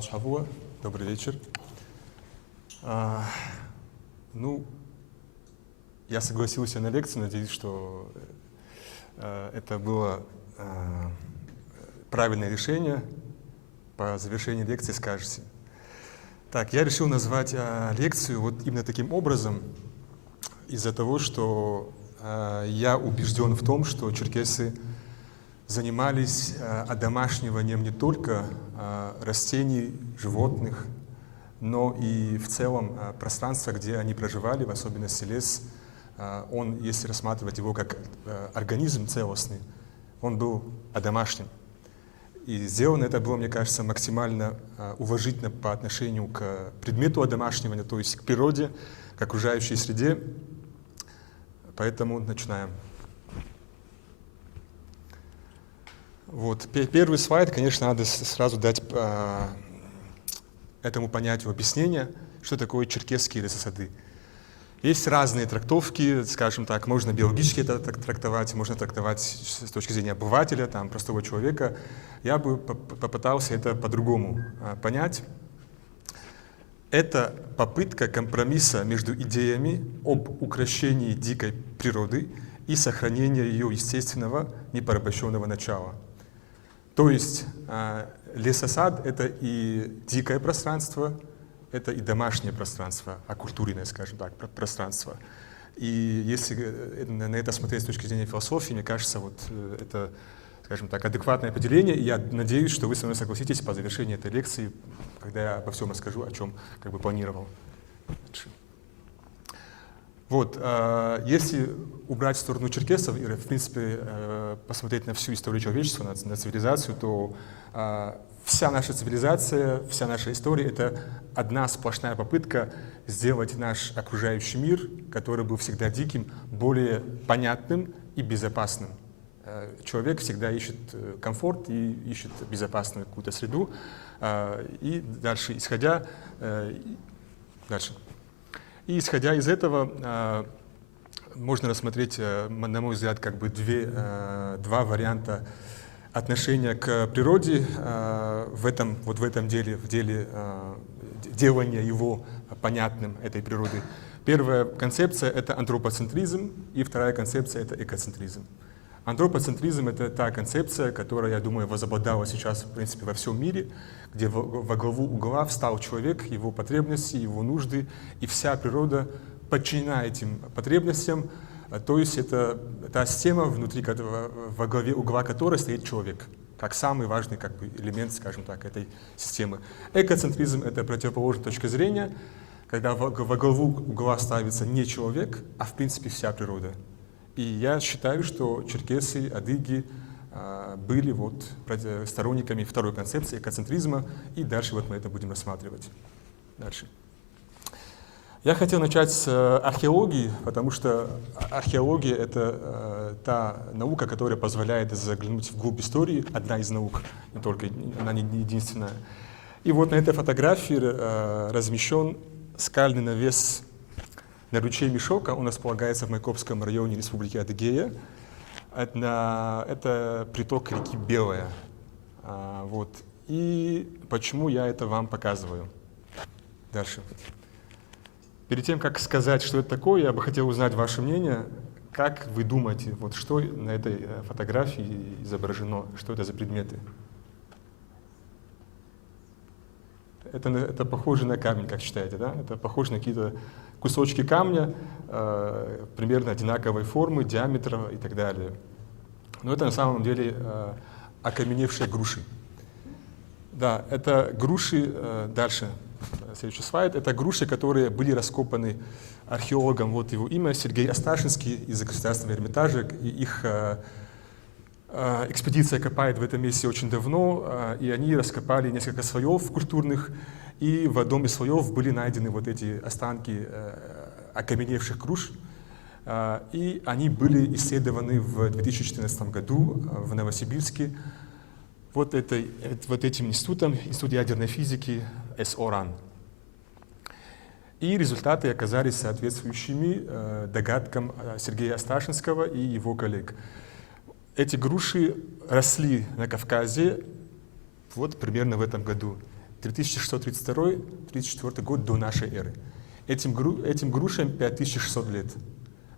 Шавуа, добрый вечер. Я согласился на лекцию, надеюсь, что это было правильное решение. По завершении лекции скажете. Так, я решил назвать лекцию вот именно таким образом, из-за того, что я убежден в том, что черкесы занимались одомашниванием не только растений, животных, но и в целом пространства, где они проживали, в особенности лес. Он, если рассматривать его как организм целостный, он был одомашнен. И сделано это было, мне кажется, максимально уважительно по отношению к предмету одомашнивания, то есть к природе, к окружающей среде. Поэтому начинаем. Вот. Первый слайд, конечно, надо сразу дать этому понятию объяснение, что такое черкесские лесосады. Есть разные трактовки, скажем так, можно биологически это трактовать, можно трактовать с точки зрения обывателя, там, простого человека. Я бы попытался это по-другому понять. Это попытка компромисса между идеями об укрощении дикой природы и сохранения ее естественного, непорабощенного начала. То есть лесосад — это и дикое пространство, это и домашнее пространство, окультуренное, скажем так, пространство. И если на это смотреть с точки зрения философии, мне кажется, вот это, скажем так, адекватное определение. И я надеюсь, что вы со мной согласитесь по завершении этой лекции, когда я обо всем расскажу, о чем как бы планировал. Вот, если убрать в сторону черкесов и, в принципе, посмотреть на всю историю человечества, на цивилизацию, то вся наша цивилизация, вся наша история — это одна сплошная попытка сделать наш окружающий мир, который был всегда диким, более понятным и безопасным. Человек всегда ищет комфорт и ищет безопасную какую-то среду. И дальше, исходя из этого, можно рассмотреть, на мой взгляд, как бы два варианта отношения к природе в этом деле, в деле делания его понятным, этой природы. Первая концепция — это антропоцентризм, и вторая концепция — это экоцентризм. Антропоцентризм — это та концепция, которая, я думаю, возобладала сейчас, в принципе, во всем мире, где во главу угла встал человек, его потребности, его нужды, и вся природа подчинена этим потребностям. То есть это та система, во главе угла которой стоит человек, как самый важный как бы элемент, скажем так, этой системы. Экоцентризм — это противоположная точка зрения, когда во главу угла ставится не человек, а в принципе вся природа. И я считаю, что черкесы, адыги были вот сторонниками второй концепции экоцентризма, и дальше вот мы это будем рассматривать. Дальше. Я хотел начать с археологии, потому что археология — это та наука, которая позволяет заглянуть вглубь истории, одна из наук, не только, она не единственная. И вот на этой фотографии размещен скальный навес на ручей Мишока. Он располагается в Майкопском районе Республики Адыгея. Это приток реки Белая. Вот. И почему я это вам показываю? Дальше. Перед тем, как сказать, что это такое, я бы хотел узнать ваше мнение. Как вы думаете, вот что на этой фотографии изображено? Что это за предметы? Это похоже на камень, как считаете, да? Это похоже на какие-то кусочки камня, примерно одинаковой формы, диаметра и так далее. Но это на самом деле окаменевшие груши. Да, это груши, дальше, следующий слайд, это груши, которые были раскопаны археологом, вот его имя, Сергей Асташинский из Государственного Эрмитажа. И их экспедиция копает в этом месте очень давно, и они раскопали несколько слоев культурных, и в одном из слоев были найдены вот эти останки окаменевших груш, и они были исследованы в 2014 году в Новосибирске вот этим институтом, Институт ядерной физики СОРАН. И результаты оказались соответствующими догадкам Сергея Асташинского и его коллег. Эти груши росли на Кавказе вот примерно в этом году. 3632-34 год до нашей эры. Этим грушам 5600 лет.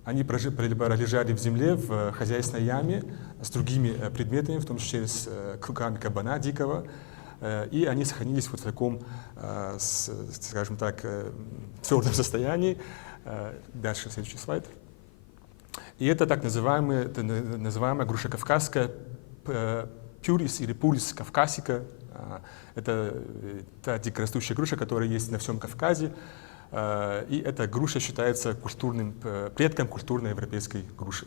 Они пролежали в земле в хозяйственной яме с другими предметами, в том числе с крюками кабана дикого. И они сохранились вот в таком, скажем так, твердом состоянии. Дальше, следующий слайд. И это так называемая груша кавказская, пюрис или пурис кавказика. Это та дикорастущая груша, которая есть на всем Кавказе. И эта груша считается предком культурной европейской груши.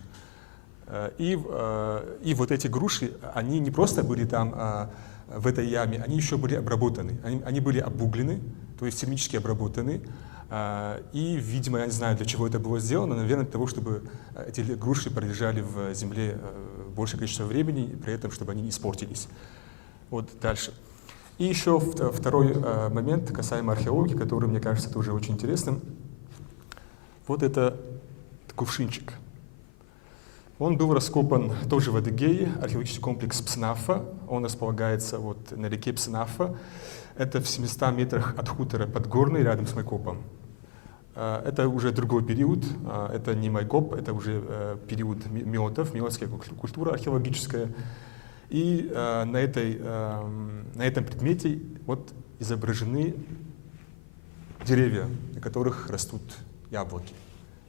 И вот эти груши, они не просто были там в этой яме, они еще были обработаны. Они были обуглены, то есть термически обработаны. И, видимо, я не знаю, для чего это было сделано, наверное, для того, чтобы эти груши пролежали в земле большее количество времени, и при этом, чтобы они не испортились. Вот дальше. И еще второй момент касаемо археологии, который, мне кажется, тоже очень интересным. Вот это кувшинчик. Он был раскопан тоже в Адыгее, археологический комплекс Пснафа. Он располагается вот на реке Пснафа. Это в 700 метрах от хутора Подгорный, рядом с Майкопом. Это уже другой период, это не Майкоп, это уже период миотов, миотская культура археологическая. И на этом предмете вот изображены деревья, на которых растут яблоки.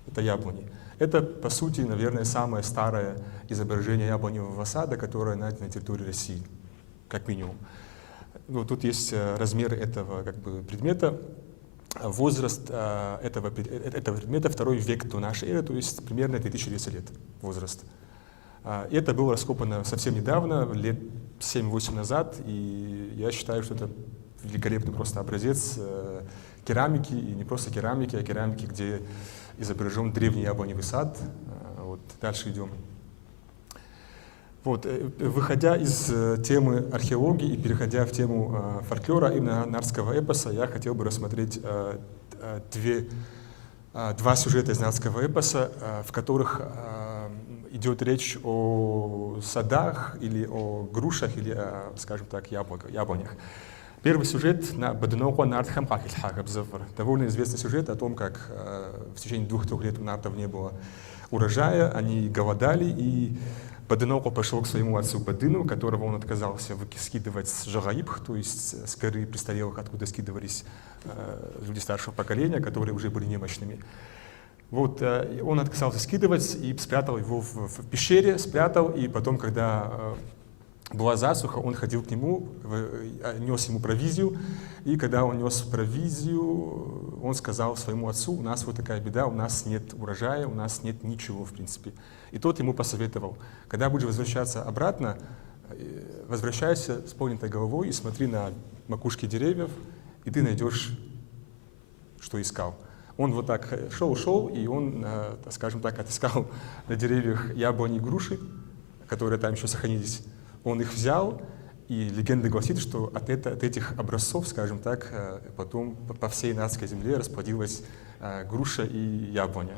Это яблони. Это, по сути, наверное, самое старое изображение яблоневого сада, которое найдено на территории России, как минимум. Вот тут есть размеры этого предмета. Возраст этого предмета 2 век до нашей эры, то есть примерно 2200 лет возраст. Это было раскопано совсем недавно, лет 7-8 назад, и я считаю, что это великолепный просто образец керамики, и не просто керамики, а керамики, где изображен древний яблоневый сад. Вот, дальше идем. Вот, выходя из темы археологии и переходя в тему фольклора, именно нардского эпоса, я хотел бы рассмотреть два сюжета из нардского эпоса, в которых идет речь о садах или о грушах, или, скажем так, яблонях. Первый сюжет на Бадыноко Нардхам Хакильхагабзавр. Довольно известный сюжет о том, как в течение 2-3 лет у нардов не было урожая, они голодали, и Бадыноко пошел к своему отцу Бадыну, которого он отказался скидывать с Жагаибх, то есть с горы престарелых, откуда скидывались люди старшего поколения, которые уже были немощными. Вот, он отказался скидывать и спрятал его в пещере, спрятал, и потом, когда была засуха, он ходил к нему, нес ему провизию, и когда он нес провизию, он сказал своему отцу: у нас вот такая беда, у нас нет урожая, у нас нет ничего, в принципе. И тот ему посоветовал: когда будешь возвращаться обратно, возвращайся с поднятой головой и смотри на макушки деревьев, и ты найдешь, что искал. Он вот так шел, и он, скажем так, отыскал на деревьях яблони и груши, которые там еще сохранились. Он их взял, и легенда гласит, что от этих образцов, скажем так, потом по всей нардской земле расплодилась груша и яблоня.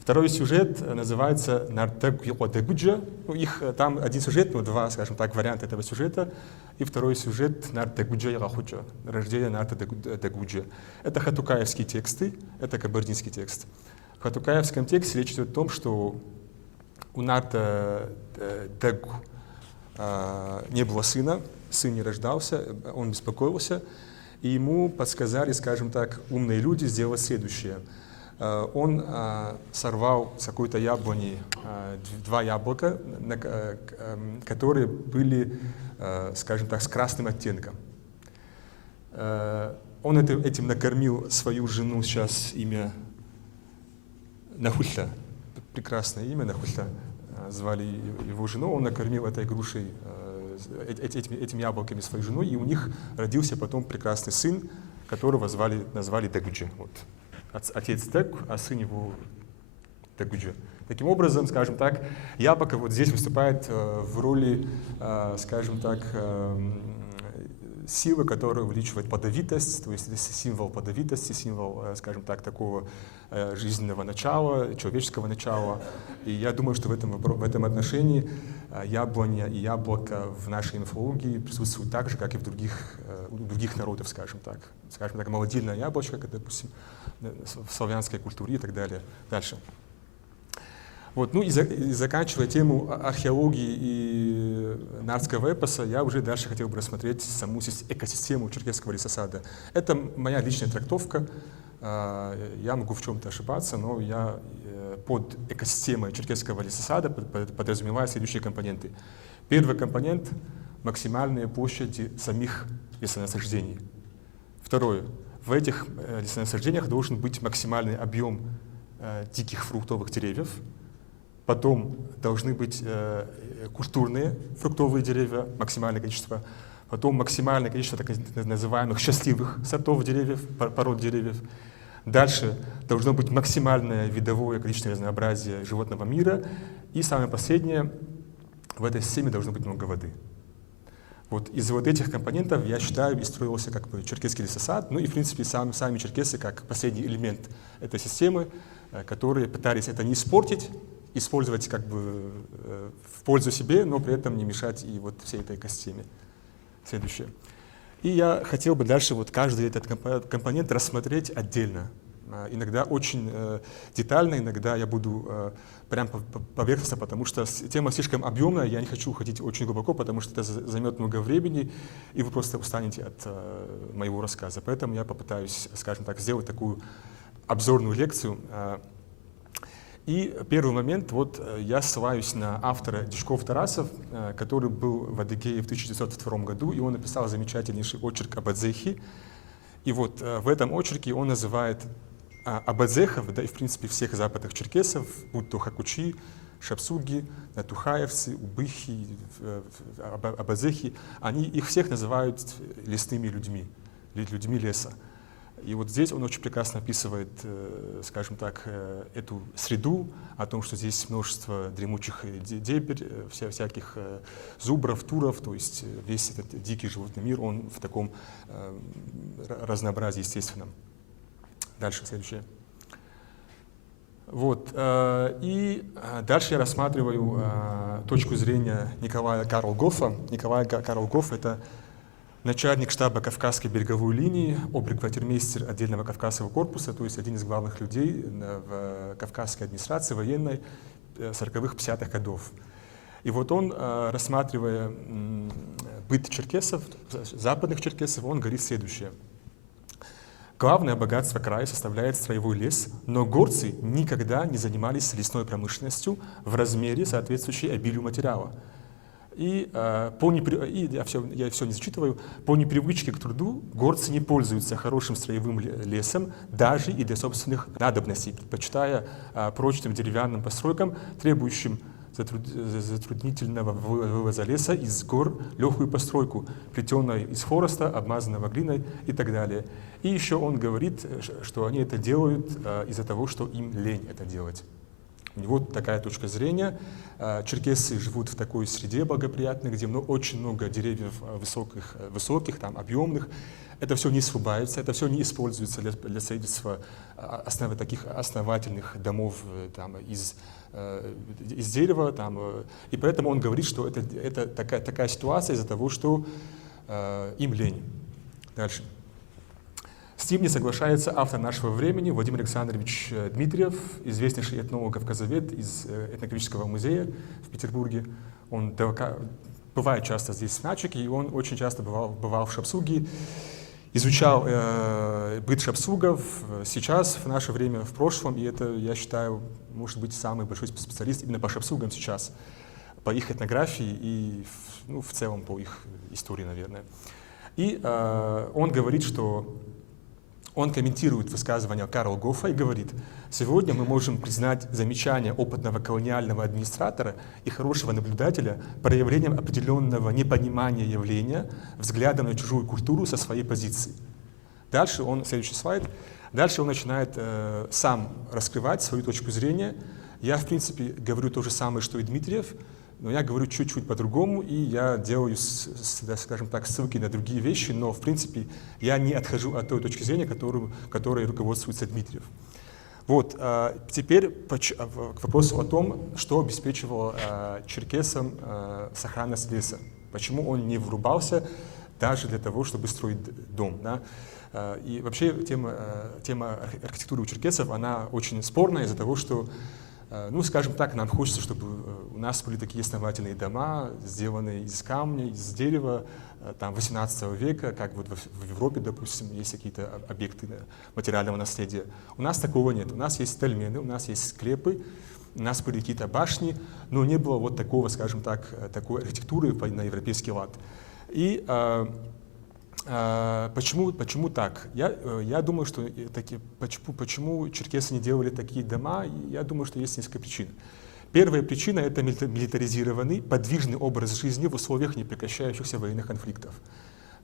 Второй сюжет называется Нардтегуджа. Их там один сюжет, но два, скажем так, варианта этого сюжета. И второй сюжет Нардтегуджа Ярахуджа, рождение Нардтегуджа. Это хатукаевские тексты, это кабардинский текст. В хатукаевском тексте речь идет о том, что у Нардтегу не было сына, сын не рождался, он беспокоился, и ему подсказали, скажем так, умные люди сделать следующее. Он сорвал с какой-то яблони 2 яблока, которые были, скажем так, с красным оттенком. Он этим накормил свою жену, сейчас имя Нахульта, прекрасное имя Нахульта, звали его жену, он накормил этой грушей, этими яблоками свою жену, и у них родился потом прекрасный сын, которого назвали Тегуджа. Вот. Отец Тег, а сын его Тегуджа. Таким образом, скажем так, яблоко вот здесь выступает в роли, скажем так, силы, которая увеличивает плодовитость, то есть это символ плодовитости, символ, скажем так, такого жизненного начала, человеческого начала. И я думаю, что в этом отношении яблоня и яблоко в нашей мифологии присутствуют так же, как и у других народов, скажем так. Скажем так, молодильное яблочко, как, допустим, в славянской культуре и так далее. Дальше. Вот, ну и заканчивая тему археологии и нардского эпоса, я уже дальше хотел бы рассмотреть саму экосистему черкесского лесосада. Это моя личная трактовка. Я могу в чем-то ошибаться, но я под экосистемой черкесского лесосада подразумеваю следующие компоненты. Первый компонент — максимальные площади самих лесонасаждений. Второе — в этих лесонасаждениях должен быть максимальный объем диких фруктовых деревьев. Потом должны быть культурные фруктовые деревья, максимальное количество. Потом максимальное количество так называемых счастливых сортов деревьев, пород деревьев. Дальше должно быть максимальное видовое количество разнообразия животного мира. И самое последнее, в этой системе должно быть много воды. Вот из вот этих компонентов, я считаю, и строился как бы черкесский лесосад. Ну и, в принципе, сами черкесы как последний элемент этой системы, которые пытались это не испортить, использовать как бы в пользу себе, но при этом не мешать и вот всей этой экосистеме. Следующее. И я хотел бы дальше вот каждый этот компонент рассмотреть отдельно. Иногда очень детально, иногда я буду прям поверхностно, потому что тема слишком объемная, я не хочу уходить очень глубоко, потому что это займет много времени, и вы просто устанете от моего рассказа. Поэтому я попытаюсь, скажем так, сделать такую обзорную лекцию. И первый момент, вот я ссылаюсь на автора Дичков-Тарасов, который был в Адыгее в 1902 году, и он написал замечательнейший очерк об Адзехе. И вот в этом очерке он называет абадзехов, да и в принципе всех западных черкесов, будь то хакучи, шапсуги, натухаевцы, убыхи, абадзехи, они их всех называют лесными людьми, людьми леса. И вот здесь он очень прекрасно описывает, скажем так, эту среду, о том, что здесь множество дремучих дебрь, всяких зубров, туров, то есть весь этот дикий животный мир, он в таком разнообразии естественном. Дальше, следующее. Вот. И дальше я рассматриваю точку зрения Николая Карл Гоффа. Николай Карл Гофф — это начальник штаба Кавказской береговой линии, обер-квартирмейстер отдельного Кавказского корпуса, то есть один из главных людей в кавказской администрации военной 40-х, 50-х годов. И вот он, рассматривая быт черкесов, западных черкесов, он говорит следующее. Главное богатство края составляет строевой лес, но горцы никогда не занимались лесной промышленностью в размере, соответствующей обилию материала. И я все не зачитываю, по непривычке к труду горцы не пользуются хорошим строевым лесом даже и для собственных надобностей, предпочитая прочным деревянным постройкам, требующим затруднительного вывоза леса из гор легкую постройку, плетеную из хвороста, обмазанного глиной и так далее. И еще он говорит, что они это делают из-за того, что им лень это делать. У него такая точка зрения. Черкесы живут в такой среде благоприятной, где очень много деревьев высоких, там, объемных. Это все не срубается, это все не используется для строительства таких основательных домов там, из дерева. Там, и поэтому он говорит, что это такая ситуация из-за того, что им лень. Дальше. С ним не соглашается автор нашего времени Владимир Александрович Дмитриев, известнейший этнолог-кавказовед из этнографического музея в Петербурге. Он бывает часто здесь в Начике, и он очень часто бывал в Шапсуге, изучал быт шапсугов сейчас, в наше время, в прошлом, и это, я считаю, может быть самый большой специалист именно по шапсугам сейчас, по их этнографии и в целом по их истории, наверное. И он говорит, что он комментирует высказывания Карла Гоффа и говорит: «Сегодня мы можем признать замечания опытного колониального администратора и хорошего наблюдателя проявлением определенного непонимания явления, взглядом на чужую культуру со своей позиции». Дальше следующий слайд, дальше он начинает сам раскрывать свою точку зрения. Я, в принципе, говорю то же самое, что и Дмитриев, но я говорю чуть-чуть по-другому, и я делаю, скажем так, ссылки на другие вещи, но, в принципе, я не отхожу от той точки зрения, которой руководствуется Дмитриев. Вот, теперь к вопросу о том, что обеспечивало черкесам сохранность леса. Почему он не врубался даже для того, чтобы строить дом. Да? И вообще тема архитектуры у черкесов, она очень спорная из-за того, что, ну, скажем так, нам хочется, чтобы у нас были такие основательные дома, сделанные из камня, из дерева, там, 18 века, как вот в Европе, допустим, есть какие-то объекты материального наследия. У нас такого нет. У нас есть тольмены, у нас есть склепы, у нас были какие-то башни, но не было вот такого, скажем так, такой архитектуры на европейский лад. И почему так? Я думаю, что почему черкесы не делали такие дома, я думаю, что есть несколько причин. Первая причина — это милитаризированный, подвижный образ жизни в условиях непрекращающихся военных конфликтов.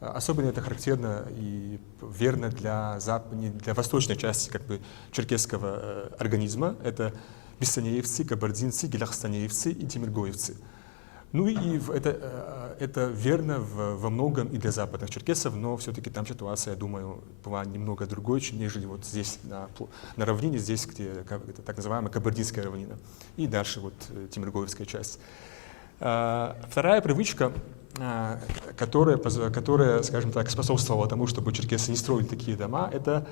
Особенно это характерно и верно для восточной части как бы, черкесского организма. Это бессанеевцы, кабардинцы, геляхстанеевцы и тимиргоевцы. Ну и это верно во многом и для западных черкесов, но все-таки там ситуация, я думаю, была немного другой, нежели вот здесь на равнине, здесь, где это так называемая кабардинская равнина, и дальше вот тимиргоевская часть. Вторая привычка, которая, скажем так, способствовала тому, чтобы черкесы не строили такие дома, это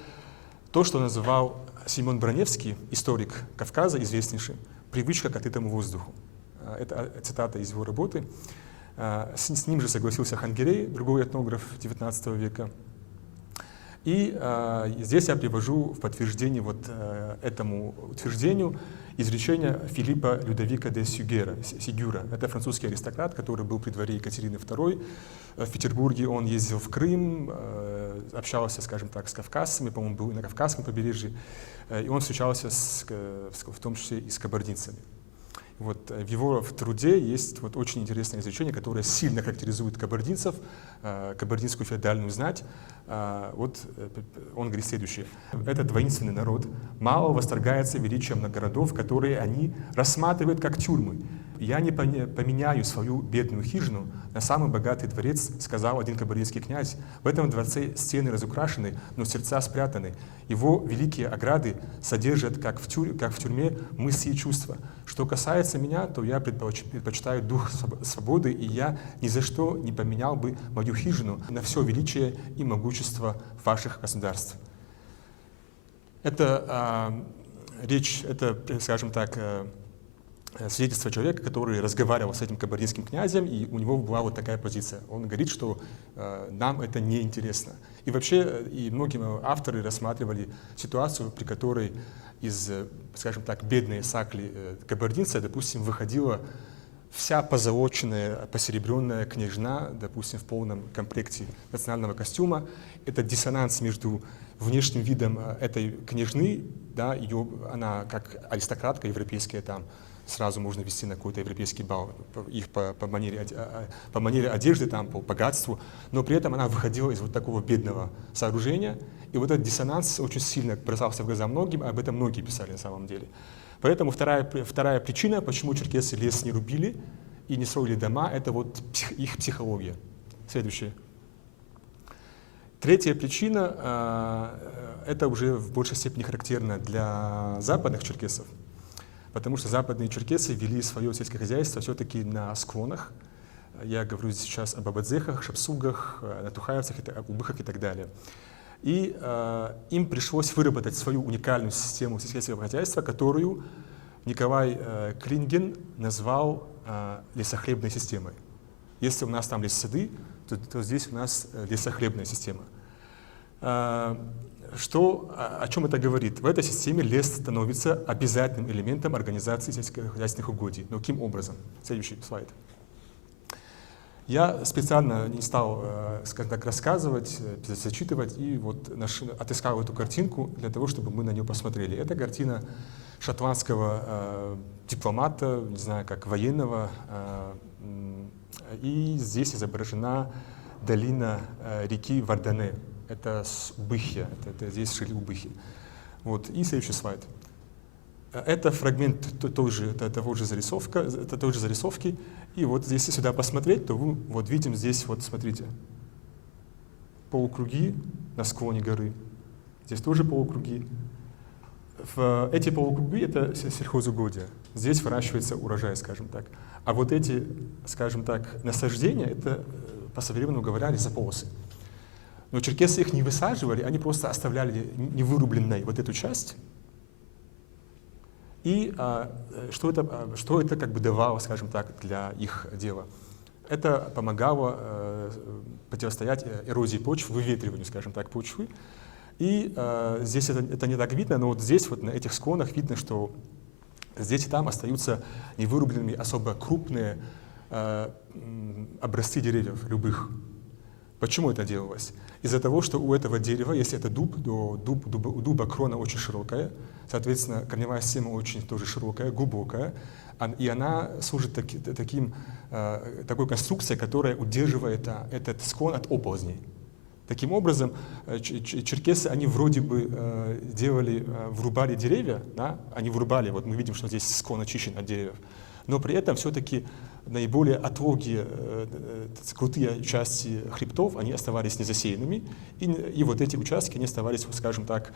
то, что называл Семен Броневский, историк Кавказа, известнейший, привычка к открытому воздуху. Это цитата из его работы. С ним же согласился Хангерей, другой этнограф XIX века. И здесь я привожу в подтверждение вот этому утверждению изречение Филиппа Людовика де Сигюра. Это французский аристократ, который был при дворе Екатерины II. В Петербурге он ездил в Крым, общался, скажем так, с кавказцами, по-моему, был и на Кавказском побережье. И он встречался в том числе и с кабардинцами. Вот в его труде есть вот очень интересное изречение, которое сильно характеризует кабардинцев, кабардинскую феодальную знать. Вот он говорит следующее. Этот воинственный народ мало восторгается величием на городов, которые они рассматривают как тюрьмы. «Я не поменяю свою бедную хижину на самый богатый дворец», сказал один кабардинский князь. «В этом дворце стены разукрашены, но сердца спрятаны. Его великие ограды содержат, как в тюрьме, мысли и чувства. Что касается меня, то я предпочитаю дух свободы, и я ни за что не поменял бы мою хижину на все величие и могущество ваших государств». Это речь, это, скажем так, свидетельство человека, который разговаривал с этим кабардинским князем, и у него была вот такая позиция. Он говорит, что нам это не интересно. И вообще, и многие авторы рассматривали ситуацию, при которой из, скажем так, бедной сакли кабардинца, допустим, выходила вся позолоченная, посеребренная княжна, допустим, в полном комплекте национального костюма. Это диссонанс между внешним видом этой княжны, да, она как аристократка европейская там, сразу можно вести на какой-то европейский бал, их по манере одежды, там, по богатству, но при этом она выходила из вот такого бедного сооружения, и вот этот диссонанс очень сильно бросался в глаза многим, об этом многие писали на самом деле. Поэтому вторая причина, почему черкесы лес не рубили и не строили дома, это вот их психология. Следующее. Третья причина, это уже в большей степени характерно для западных черкесов, потому что западные черкесы вели свое сельское хозяйство все-таки на склонах. Я говорю сейчас об Абадзехах, Шапсугах, Натухаевцах, Убыхах и так далее. И им пришлось выработать свою уникальную систему сельского хозяйства, которую Николай Клинген назвал лесохлебной системой. Если у нас там лессады, то здесь у нас лесохлебная система. О чем это говорит? В этой системе лес становится обязательным элементом организации сельскохозяйственных угодий. Но каким образом? Следующий слайд. Я специально не стал, скажем так, рассказывать, зачитывать, и вот отыскал эту картинку для того, чтобы мы на нее посмотрели. Это картина шотландского дипломата, не знаю, как военного, и здесь изображена долина реки Вардане. Это Убыхья, это здесь жили убыхи. Вот. И следующий слайд. Это фрагмент той же зарисовки. И вот если сюда посмотреть, то вы вот видим здесь, вот смотрите, полукруги на склоне горы. Здесь тоже полукруги. Эти полукруги — это сельхозугодия. Здесь выращивается урожай, скажем так. А вот эти, скажем так, насаждения — это, по-современному говоря, лесополосы. Но черкесы их не высаживали, они просто оставляли невырубленной вот эту часть. И что это как бы давало, скажем так, для их дела? Это помогало противостоять эрозии почв, выветриванию, скажем так, почвы. И здесь это не так видно, но вот здесь, вот на этих склонах, видно, что здесь и там остаются невырубленными особо крупные образцы деревьев, любых. Почему это делалось? Из-за того, что у этого дерева, если это дуб, то у дуба крона очень широкая, соответственно, корневая система очень тоже широкая, глубокая, и она служит такой конструкцией, которая удерживает этот склон от оползней. Таким образом, черкесы, они вроде бы врубали деревья, да? Они врубали, вот мы видим, что здесь склон очищен от деревьев, но при этом все-таки наиболее отлогие, крутые части хребтов, они оставались незасеянными, и вот эти участки, они оставались, скажем так,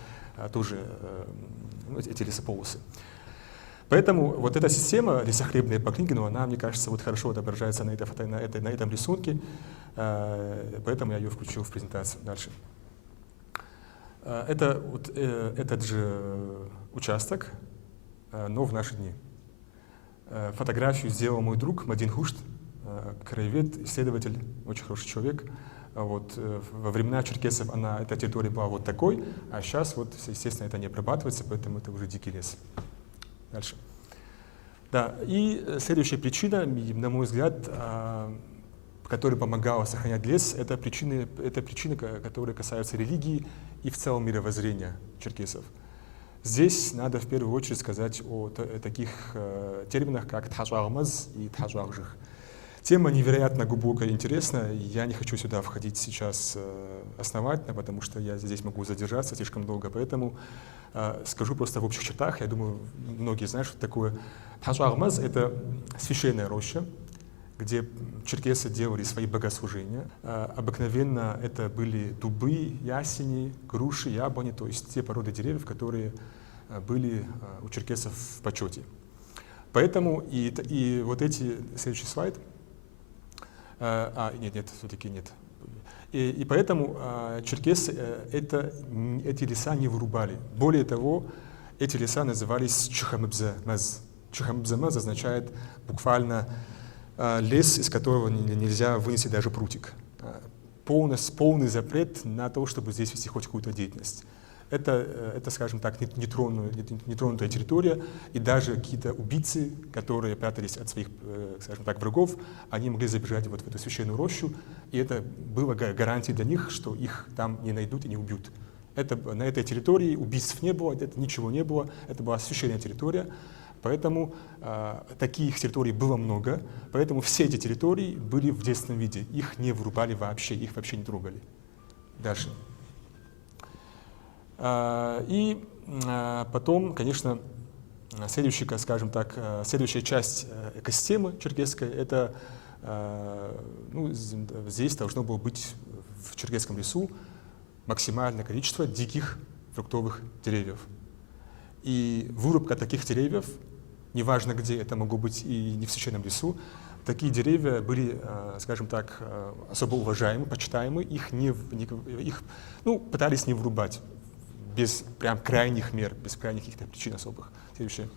тоже эти лесополосы. Поэтому вот эта система лесохлебная по Клингену, она, мне кажется, вот хорошо отображается на этом рисунке, поэтому я ее включил в презентацию. Дальше. Это вот этот же участок, но в наши дни. Фотографию сделал мой друг Мадин Хушт, краевед, исследователь, очень хороший человек. Вот, во времена черкесов эта территория была вот такой, а сейчас, вот, естественно, это не обрабатывается, поэтому это уже дикий лес. Дальше. Да, и следующая причина, на мой взгляд, которая помогала сохранять лес, это причины, которые касаются религии и в целом мировоззрения черкесов. Здесь надо в первую очередь сказать о таких терминах, как тхажуагмаз и тхажуагжих. Тема невероятно глубокая и интересная. Я не хочу сюда входить сейчас основательно, потому что я здесь могу задержаться слишком долго, поэтому скажу просто в общих чертах. Я думаю, многие знают, что такое. Тхажуагмаз — это священная роща, где черкесы делали свои богослужения. Обыкновенно это были дубы, ясени, груши, яблони, то есть те породы деревьев, которые были у черкесов в почете. Поэтому и вот следующий слайд. Нет, все-таки нет. И поэтому черкесы эти леса не вырубали. Более того, эти леса назывались чухамыбзамаз. Чухамыбзамаз означает буквально лес, из которого нельзя вынести даже прутик. Полный запрет на то, чтобы здесь вести хоть какую-то деятельность. Это, скажем так, нетронутая территория, и даже какие-то убийцы, которые прятались от своих, скажем так, врагов, они могли забежать вот в эту священную рощу, и это было гарантией для них, что их там не найдут и не убьют. На этой территории убийств не было, ничего не было, это была священная территория, поэтому таких территорий было много, поэтому все эти территории были в действенном виде, их не вырубали вообще, их вообще не трогали. Дальше. И потом, конечно, следующая часть экосистемы черкесской, это здесь должно было быть в черкесском лесу максимальное количество диких фруктовых деревьев. И вырубка таких деревьев, неважно где, это могло быть и не в священном лесу, такие деревья были, скажем так, особо уважаемы, почитаемы, их пытались не вырубать без прям крайних мер, без крайних каких-то причин особых. Следующее.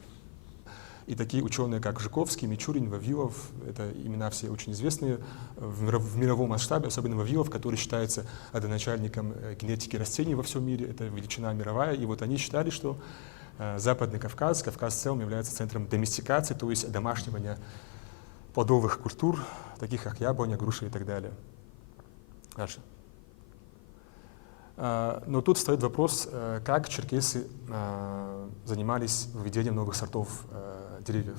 И такие ученые, как Жуковский, Мичурин, Вавилов, это имена все очень известные в мировом масштабе, особенно Вавилов, который считается родоначальником генетики растений во всем мире, это величина мировая, и вот они считали, что Западный Кавказ в целом является центром доместикации, то есть домашнивания плодовых культур, таких как яблоня, груши и так далее. Дальше. Но тут стоит вопрос, как черкесы занимались выведением новых сортов деревьев.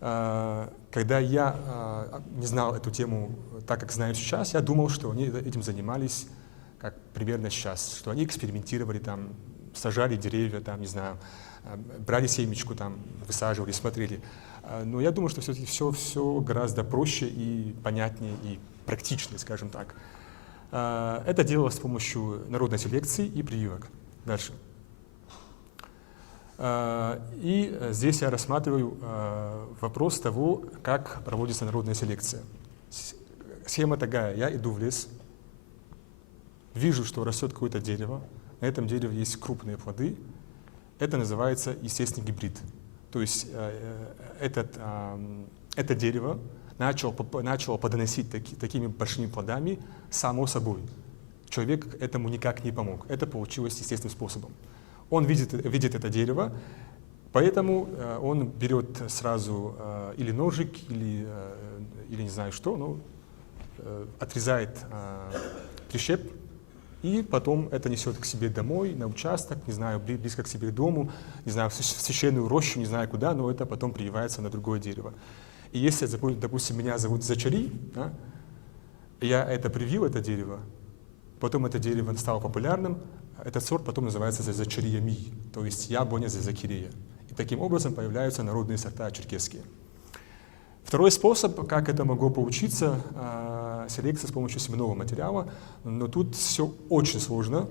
Когда я не знал эту тему так, как знаю сейчас, я думал, что они этим занимались как примерно сейчас, что они экспериментировали, там, сажали деревья, там, не знаю, брали семечку, там, высаживали, смотрели. Но я думаю, что все-таки все гораздо проще и понятнее, и практичнее, скажем так. Это делалось с помощью народной селекции и прививок. Дальше. И здесь я рассматриваю вопрос того, как проводится народная селекция. Схема такая: я иду в лес, вижу, что растет какое-то дерево, на этом дереве есть крупные плоды, это называется естественный гибрид. То есть это дерево начало плодоносить такими большими плодами само собой. Человек этому никак не помог. Это получилось естественным способом. Он видит это дерево, поэтому он берет сразу или ножик, или не знаю что, но отрезает прищеп, и потом это несет к себе домой, на участок, не знаю, близко к себе к дому, не знаю, в священную рощу, не знаю куда, но это потом прививается на другое дерево. И если, допустим, меня зовут Зачари, да, я это привил, это дерево, потом это дерево стало популярным, этот сорт потом называется Зачариями, то есть яблоня Закирея. И таким образом появляются народные сорта черкесские. Второй способ, как это могло получиться, селекция с помощью семенного материала, но тут все очень сложно.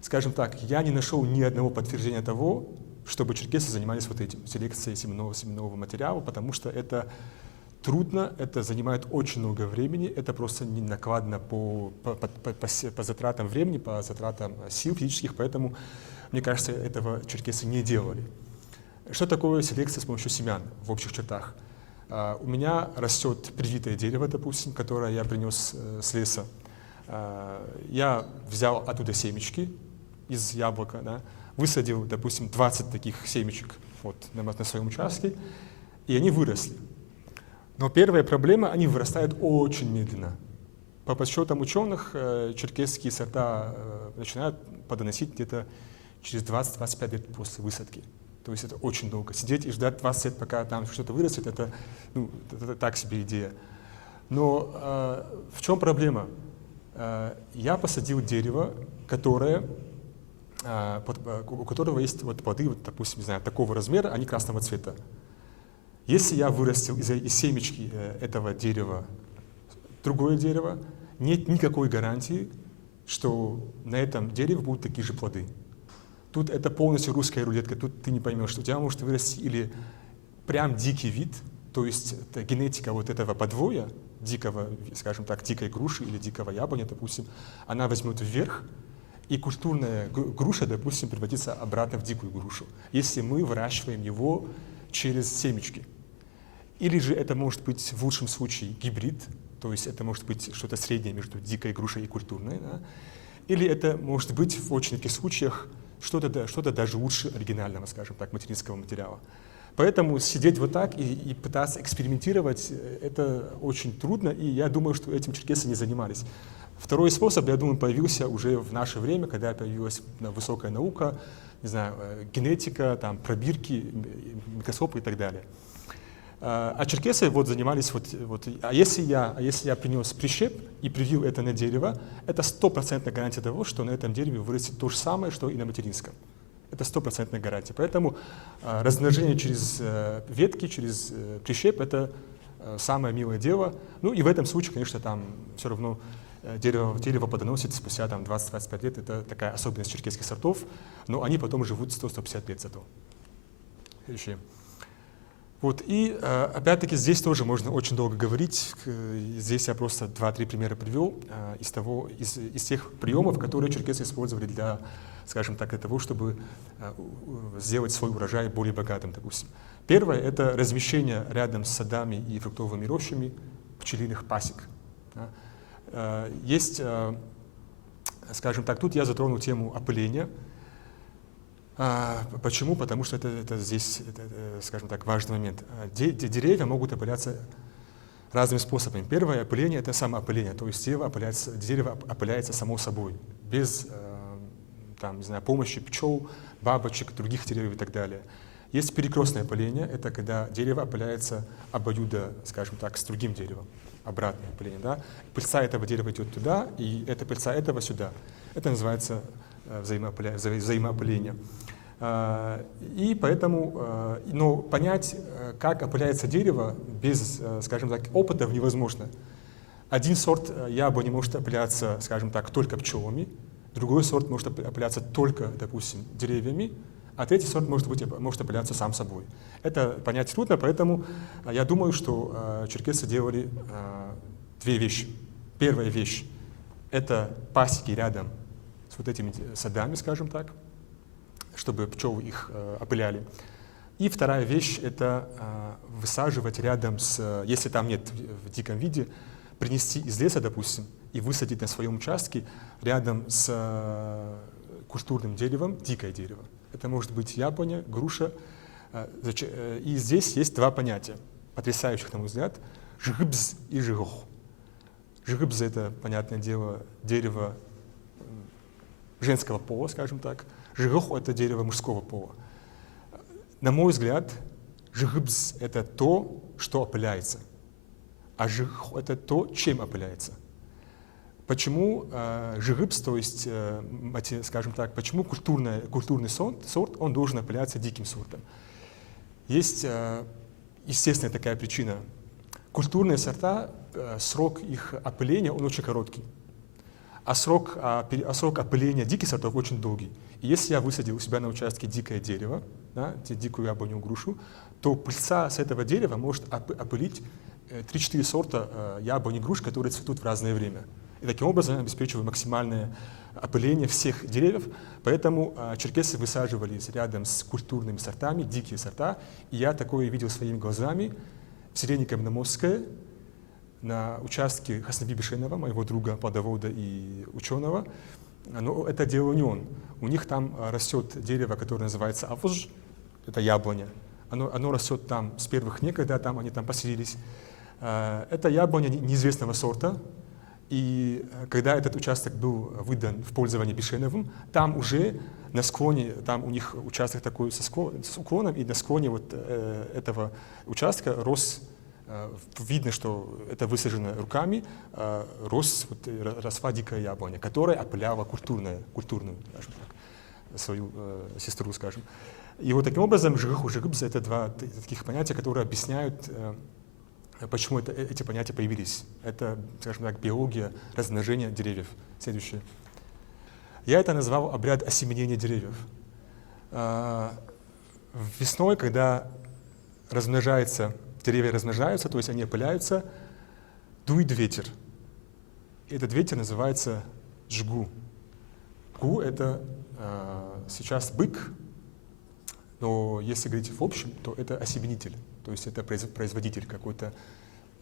Скажем так, я не нашел ни одного подтверждения того, чтобы черкесы занимались вот этим, селекцией семенного материала, потому что это трудно, это занимает очень много времени, это просто не накладно по затратам времени, по затратам сил физических, поэтому, мне кажется, этого черкесы не делали. Что такое селекция с помощью семян в общих чертах? У меня растет привитое дерево, допустим, которое я принес с леса. Я взял оттуда семечки из яблока, да, высадил, допустим, 20 таких семечек вот, на своем участке, и они выросли. Но первая проблема, они вырастают очень медленно. По подсчетам ученых, черкесские сорта начинают плодоносить где-то через 20-25 лет после высадки. То есть это очень долго. Сидеть и ждать 20 лет, пока там что-то вырастет, это так себе идея. Но в чем проблема? Я посадил дерево, у которого есть вот плоды, вот, допустим, не знаю, такого размера, они красного цвета. Если я вырастил из семечки этого дерева другое дерево, нет никакой гарантии, что на этом дереве будут такие же плоды. Тут это полностью русская рулетка, тут ты не поймешь, что у тебя может вырасти или прям дикий вид, то есть это генетика вот этого подвоя, дикого, скажем так, дикой груши или дикого яблоня, допустим, она возьмет вверх, и культурная груша, допустим, превратится обратно в дикую грушу, если мы выращиваем его через семечки. Или же это может быть в лучшем случае гибрид, то есть это может быть что-то среднее между дикой грушей и культурной, да? Или это может быть в очень редких случаях что-то даже лучше оригинального, скажем так, материнского материала. Поэтому сидеть вот так и пытаться экспериментировать, это очень трудно, и я думаю, что этим черкесы не занимались. Второй способ, я думаю, появился уже в наше время, когда появилась высокая наука, не знаю, генетика, там, пробирки, микроскопы и так далее. А черкесы вот занимались а если я принес прищеп и привил это на дерево, это 100% гарантия того, что на этом дереве вырастет то же самое, что и на материнском. Это 100% гарантия. Поэтому размножение через ветки, через прищеп — это самое милое дело. Ну и в этом случае, конечно, там все равно дерево плодоносит спустя 20-25 лет. Это такая особенность черкесских сортов, но они потом живут 100-150 лет зато. Следующее. Вот, и опять-таки здесь тоже можно очень долго говорить. Здесь я просто 2-3 примера привел из тех приемов, которые черкесы использовали для, скажем так, для того, чтобы сделать свой урожай более богатым, допустим. Первое — это размещение рядом с садами и фруктовыми рощами пчелиных пасек. Есть, скажем так, тут я затронул тему опыления. Почему? Потому что это здесь, скажем так, важный момент. Деревья могут опыляться разными способами. Первое опыление — это самоопыление, то есть дерево опыляется само собой, без не знаю, помощи пчел, бабочек, других деревьев и так далее. Есть перекрестное опыление, это когда дерево опыляется обоюдо, скажем так, с другим деревом. Обратное опыление. Да? Пыльца этого дерева идет туда, и пыльца этого сюда. Это называется взаимоопыление. И поэтому, но понять, как опыляется дерево без, скажем так, опыта невозможно. Один сорт яблони может опыляться, скажем так, только пчелами, другой сорт может опыляться только, допустим, деревьями, а третий сорт может опыляться сам собой. Это понять трудно, поэтому я думаю, что черкесы делали две вещи. Первая вещь — это пасеки рядом с вот этими садами, скажем так, чтобы пчелы их опыляли. И вторая вещь — это высаживать рядом с, если там нет в диком виде, принести из леса, допустим, и высадить на своем участке рядом с культурным деревом, дикое дерево. Это может быть яблоня, груша. И здесь есть два понятия, потрясающих, на мой взгляд: жгыбз и жигох. Жгыбз — это, понятное дело, дерево женского пола, скажем так. Жигох — это дерево мужского пола. На мой взгляд, жгыбз — это то, что опыляется, а жигох — это то, чем опыляется. Почему жгыбз, то есть, скажем так, почему культурный сорт, он должен опыляться диким сортом? Есть естественная такая причина. Культурные сорта, срок их опыления, он очень короткий, а срок опыления диких сортов очень долгий. И если я высадил у себя на участке дикое дерево, да, дикую яблоню, грушу, то пыльца с этого дерева может опылить 3-4 сорта яблонь и груш, которые цветут в разное время. И таким образом обеспечиваю максимальное опыление всех деревьев. Поэтому черкесы высаживались рядом с культурными сортами, дикие сорта. И я такое видел своими глазами в селении Каменномостское, на участке Хаснаби Бишенова, моего друга, плодовода и ученого. Но это делал не он. У них там растет дерево, которое называется авуж, это яблоня. Оно растет там с первых дней, когда они там поселились. Это яблоня неизвестного сорта. И когда этот участок был выдан в пользование Бишеновым, там уже на склоне, там у них участок такой с уклоном, и на склоне вот этого участка рос, видно, что это высажено руками, росла дикая яблоня, которая опыляла культурную, скажем так, свою сестру, скажем. И вот таким образом жигох и жгыбз — это два таких понятия, которые объясняют, почему эти понятия появились. Это, скажем так, биология размножения деревьев. Следующее. Я это назвал обряд осеменения деревьев. Весной, когда деревья размножаются, то есть они опыляются, дует ветер. И этот ветер называется джгу. Гу — это сейчас бык, но если говорить в общем, то это осеменитель, то есть это производитель, какой-то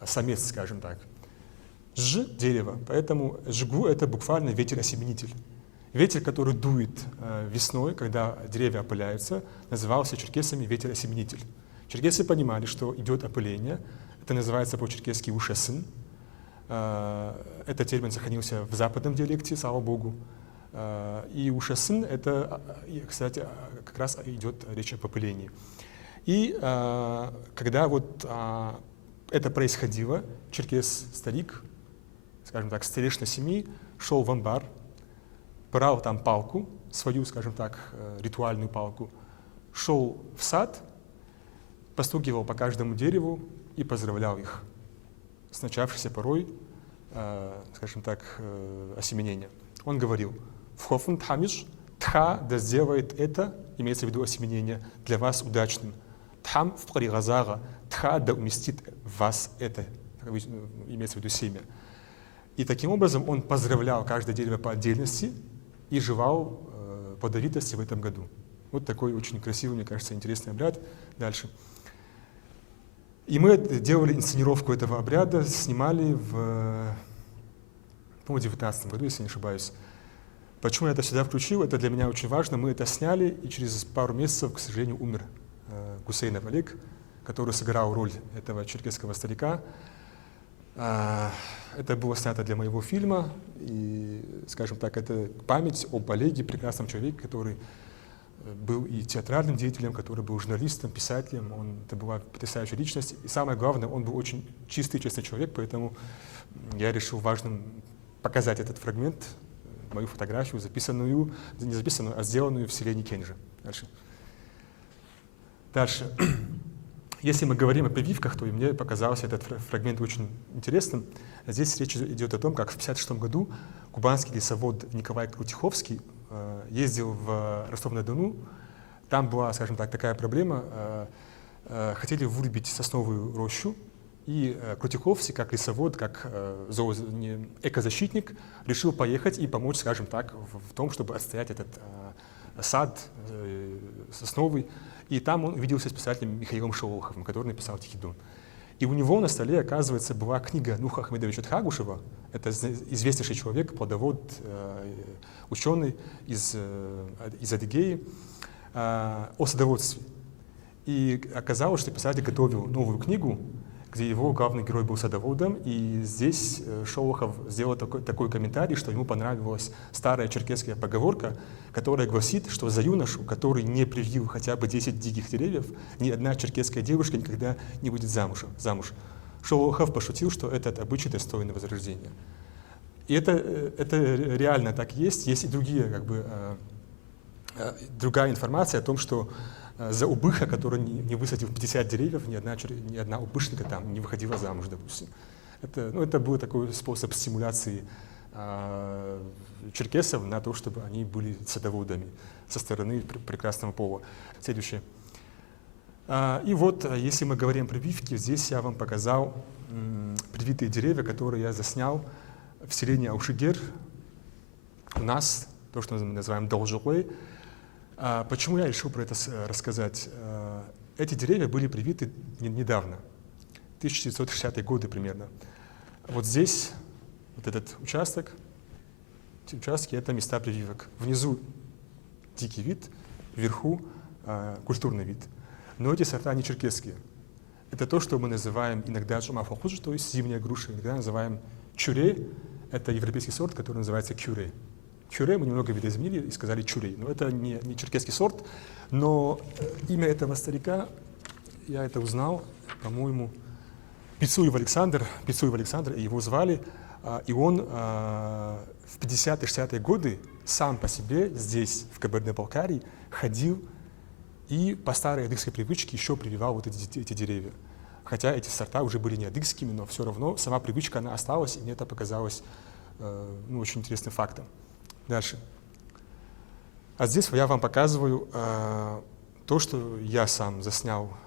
самец, скажем так. Ж — дерево, поэтому жгу — это буквально ветер-осеменитель. Ветер, который дует весной, когда деревья опыляются, назывался черкесами ветер-осеменитель. Черкесы понимали, что идет опыление. Это называется по-черкесски ушасын. Этот термин сохранился в западном диалекте, слава богу. И ушасын — это, кстати, как раз идет речь об опылении. И когда вот это происходило, черкес-старик, скажем так, старейшина семьи, шел в амбар, брал там палку, свою, скажем так, ритуальную палку, шел в сад, постукивал по каждому дереву и поздравлял их с начавшейся порой, скажем так, осеменения. Он говорил: «Вхофен тхамиш, тха да сделает это», имеется в виду осеменение, «для вас удачным». «Тхам в паригазара, тха да уместит в вас это», имеется в виду семя. И таким образом он поздравлял каждое дерево по отдельности и желал плодовитости в этом году. Вот такой очень красивый, мне кажется, интересный обряд. Дальше. И мы делали инсценировку этого обряда, снимали в 2019 году, если не ошибаюсь. Почему я это сюда включил? Это для меня очень важно. Мы это сняли, и через пару месяцев, к сожалению, умер Гусейнов Олег, который сыграл роль этого черкесского старика. Это было снято для моего фильма, и, скажем так, это память об Олеге, прекрасном человеке, который был и театральным деятелем, который был журналистом, писателем. Это была потрясающая личность. И самое главное, он был очень чистый, честный человек, поэтому я решил важным показать этот фрагмент, мою фотографию, записанную, не записанную, а сделанную в селении Кенджи. Дальше. Если мы говорим о прививках, то и мне показался этот фрагмент очень интересным. Здесь речь идет о том, как в 1956 году кубанский лесовод Николай Крутиховский ездил в Ростов-на-Дону. Там была, скажем так, такая проблема. Хотели вырубить сосновую рощу, и Крутиховский, как лесовод, как экозащитник, решил поехать и помочь, скажем так, в том, чтобы отстоять этот сад сосновый. И там он увиделся с писателем Михаилом Шолоховым, который написал «Тихий Дон». И у него на столе, оказывается, была книга Нуха Ахмедовича Тхагушева. Это известнейший человек, плодовод, ученый из Адыгеи, о садоводстве. И оказалось, что писатель готовил новую книгу, где его главный герой был садоводом, и здесь Шолохов сделал такой комментарий, что ему понравилась старая черкесская поговорка, которая гласит, что за юношу, который не привил хотя бы 10 диких деревьев, ни одна черкесская девушка никогда не выйдет замуж. Шолохов пошутил, что этот обычай достойный возрождения. И это реально так есть. Есть и другая информация о том, что за убыха, который не высадил 50 деревьев, ни одна убышника там не выходила замуж, допустим. Это был такой способ стимуляции черкесов на то, чтобы они были садоводами со стороны прекрасного пола. Следующее. И вот, если мы говорим про прививки, здесь я вам показал привитые деревья, которые я заснял в селении Аушигер. У нас, то, что мы называем Должугой. Почему я решил про это рассказать? Эти деревья были привиты недавно, 1960-е годы примерно. Вот здесь, вот этот участок, эти участки — это места прививок. Внизу дикий вид, вверху культурный вид. Но эти сорта не черкесские. Это то, что мы называем иногда шумафохуж, то есть зимняя груша, иногда называем чуре. Это европейский сорт, который называется кюре. Кюре мы немного видоизменили и сказали чурей. Но это не черкесский сорт. Но имя этого старика, я это узнал, по-моему, Пицуев Александр, его звали. И он в 50-е, 60-е годы сам по себе здесь, в Кабардино-Балкарии, ходил и по старой адыгской привычке еще прививал вот эти деревья. Хотя эти сорта уже были не адыгскими, но все равно сама привычка, она осталась, и мне это показалось очень интересным фактом. Дальше. А здесь я вам показываю то, что я сам заснял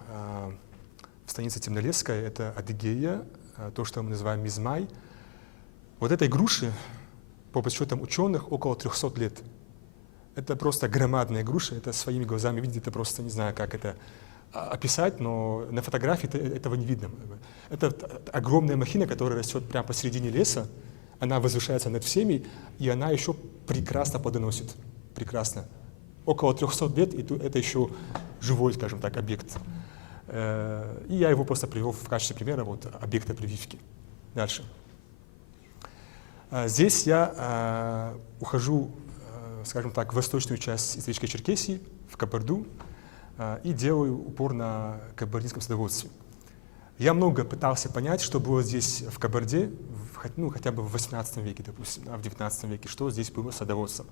в станице Темнолесская. Это Адыгея, то, что мы называем Мизмай. Вот этой груши, по подсчетам ученых, около 300 лет. Это просто громадная груша, это своими глазами видеть, это просто не знаю, как это описать, но на фотографии этого не видно. Это огромная махина, которая растет прямо посередине леса. Она возвышается над всеми, и она еще прекрасно плодоносит. Прекрасно. Около 300 лет, и это еще живой, скажем так, объект. И я его просто привел в качестве примера объекта прививки. Дальше. Здесь я ухожу, скажем так, в восточную часть исторической Черкесии, в Кабарду, и делаю упор на кабардинском садоводстве. Я много пытался понять, что было здесь в Кабарде, хотя бы в 18 веке, допустим, в 19 веке, что здесь было с садоводством.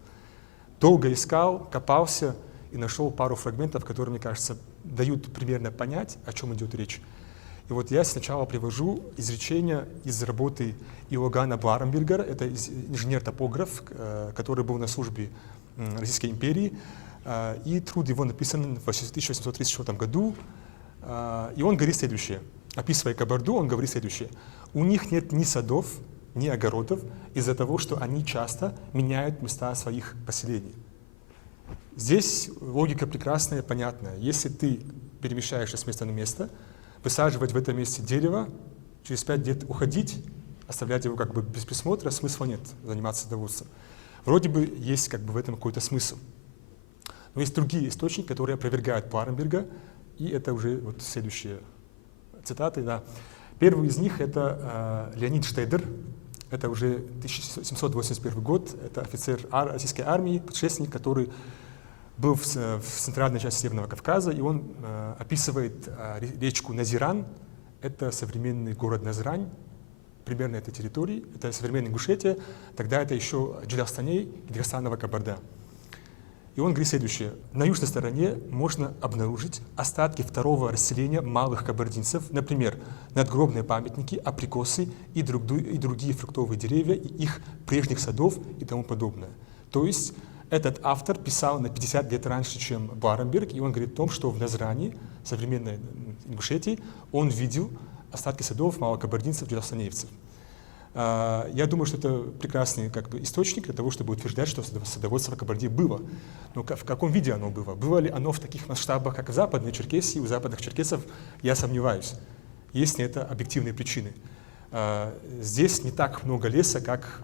Долго искал, копался и нашел пару фрагментов, которые, мне кажется, дают примерно понять, о чем идет речь. И вот я сначала привожу изречение из работы Иоганна Баренбергера, это инженер-топограф, который был на службе Российской империи, и труд его написан в 1834 году, и он говорит следующее. Описывая Кабарду, он говорит следующее. У них нет ни садов, ни огородов из-за того, что они часто меняют места своих поселений. Здесь логика прекрасная, понятная. Если ты перемещаешься с места на место, высаживать в этом месте дерево, через 5 лет уходить, оставлять его как бы без присмотра, смысла нет заниматься садоводством. Вроде бы есть как бы в этом какой-то смысл. Но есть другие источники, которые опровергают Баренберга, и это уже вот следующие цитаты. Да. Первый из них — это Леонид Штейдер, это уже 1781 год, это офицер российской армии, предшественник, который был в центральной части Северного Кавказа, и он описывает речку Назиран, это современный город Назрань, примерно этой территории, это современная Ингушетия, тогда это еще Джиластаней и Дагестанова Кабарда. И он говорит следующее. На южной стороне можно обнаружить остатки второго расселения малых кабардинцев, например, надгробные памятники, абрикосы и другие фруктовые деревья, и их прежних садов и тому подобное. То есть этот автор писал на 50 лет раньше, чем Баренберг, и он говорит о том, что в Назрани, современной Ингушетии, он видел остатки садов малокабардинцев и астанеевцев. Я думаю, что это прекрасный источник для того, чтобы утверждать, что садоводство в Кабарде было. Но в каком виде оно было? Было ли оно в таких масштабах, как в Западной Черкесии? У западных черкесов я сомневаюсь. Есть ли это объективные причины? Здесь не так много леса, как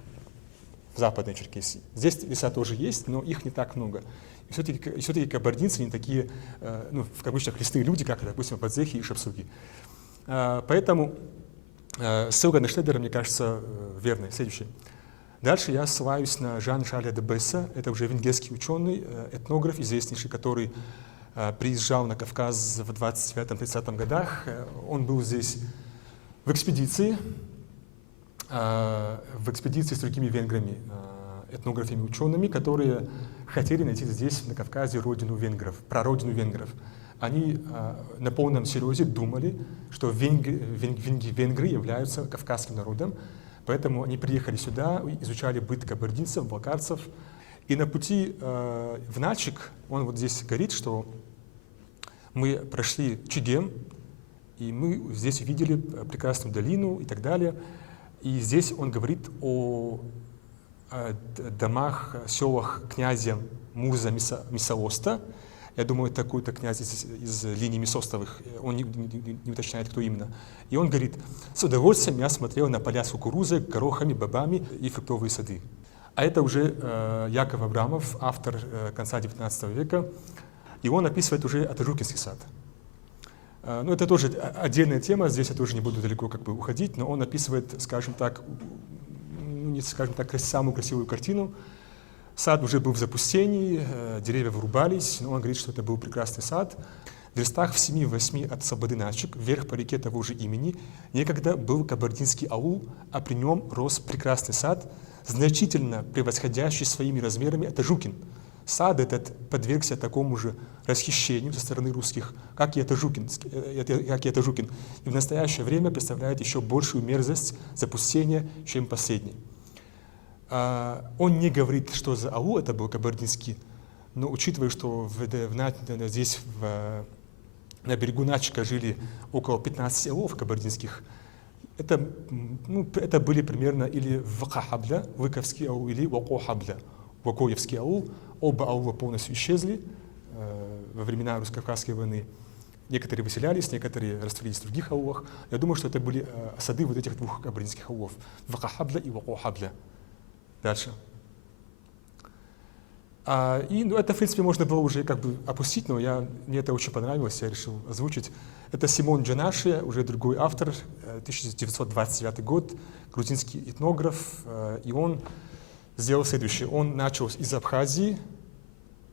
в Западной Черкесии. Здесь леса тоже есть, но их не так много. И все-таки кабардинцы не такие, в кавычках, лесные люди, как, допустим, Бадзехи и Шапсуги. Поэтому ссылка на Штедера, мне кажется, верной. Следующее. Дальше я ссылаюсь на Жан-Шарля де Бесса. Это уже венгерский ученый, этнограф, известнейший, который приезжал на Кавказ в 29-30 годах. Он был здесь в экспедиции с другими венграми, этнографами, учеными, которые хотели найти здесь, на Кавказе, родину венгров, прародину венгров. Они на полном серьезе думали, что венгры являются кавказским народом, поэтому они приехали сюда, изучали быт кабардинцев, балкарцев. И на пути в Начик, он вот здесь говорит, что мы прошли Чегем, и мы здесь увидели прекрасную долину и так далее. И здесь он говорит о домах, селах князя Мурза Мисаоста. Я думаю, это какой-то князь из линии Мисостовых, он не уточняет, кто именно. И он говорит: с удовольствием я смотрел на поля с кукурузой, горохами, бобами и фруктовые сады. А это уже Яков Абрамов, автор конца XIX века, и он описывает уже Атажукинский сад. Ну, это тоже отдельная тема, здесь я тоже не буду далеко уходить, но он описывает, скажем так, самую красивую картину. Сад уже был в запустении, деревья вырубались, но он говорит, что это был прекрасный сад. В верстах в 7-8 от Слободы Начик, вверх по реке того же имени, некогда был кабардинский аул, а при нем рос прекрасный сад, значительно превосходящий своими размерами Атажукин. Сад этот подвергся такому же расхищению со стороны русских, как и Атажукин, и в настоящее время представляет еще большую мерзость запустения, чем последний. Он не говорит, что за аул это был кабардинский, но учитывая, что здесь на берегу Начика жили около 15 аулов кабардинских, это были примерно или Вакахабля, Выковский аул, или Вакохабля, Вакоевский аул. Оба аула полностью исчезли во времена русско-кавказской войны. Некоторые выселялись, некоторые растворились в других аулах. Я думаю, что это были сады вот этих двух кабардинских аулов, Вакахабля и Вакохабля. Дальше. Это, в принципе, можно было уже опустить, но мне это очень понравилось, я решил озвучить. Это Симон Джанаши, уже другой автор, 1929 год, грузинский этнограф, и он сделал следующее. Он начал из Абхазии,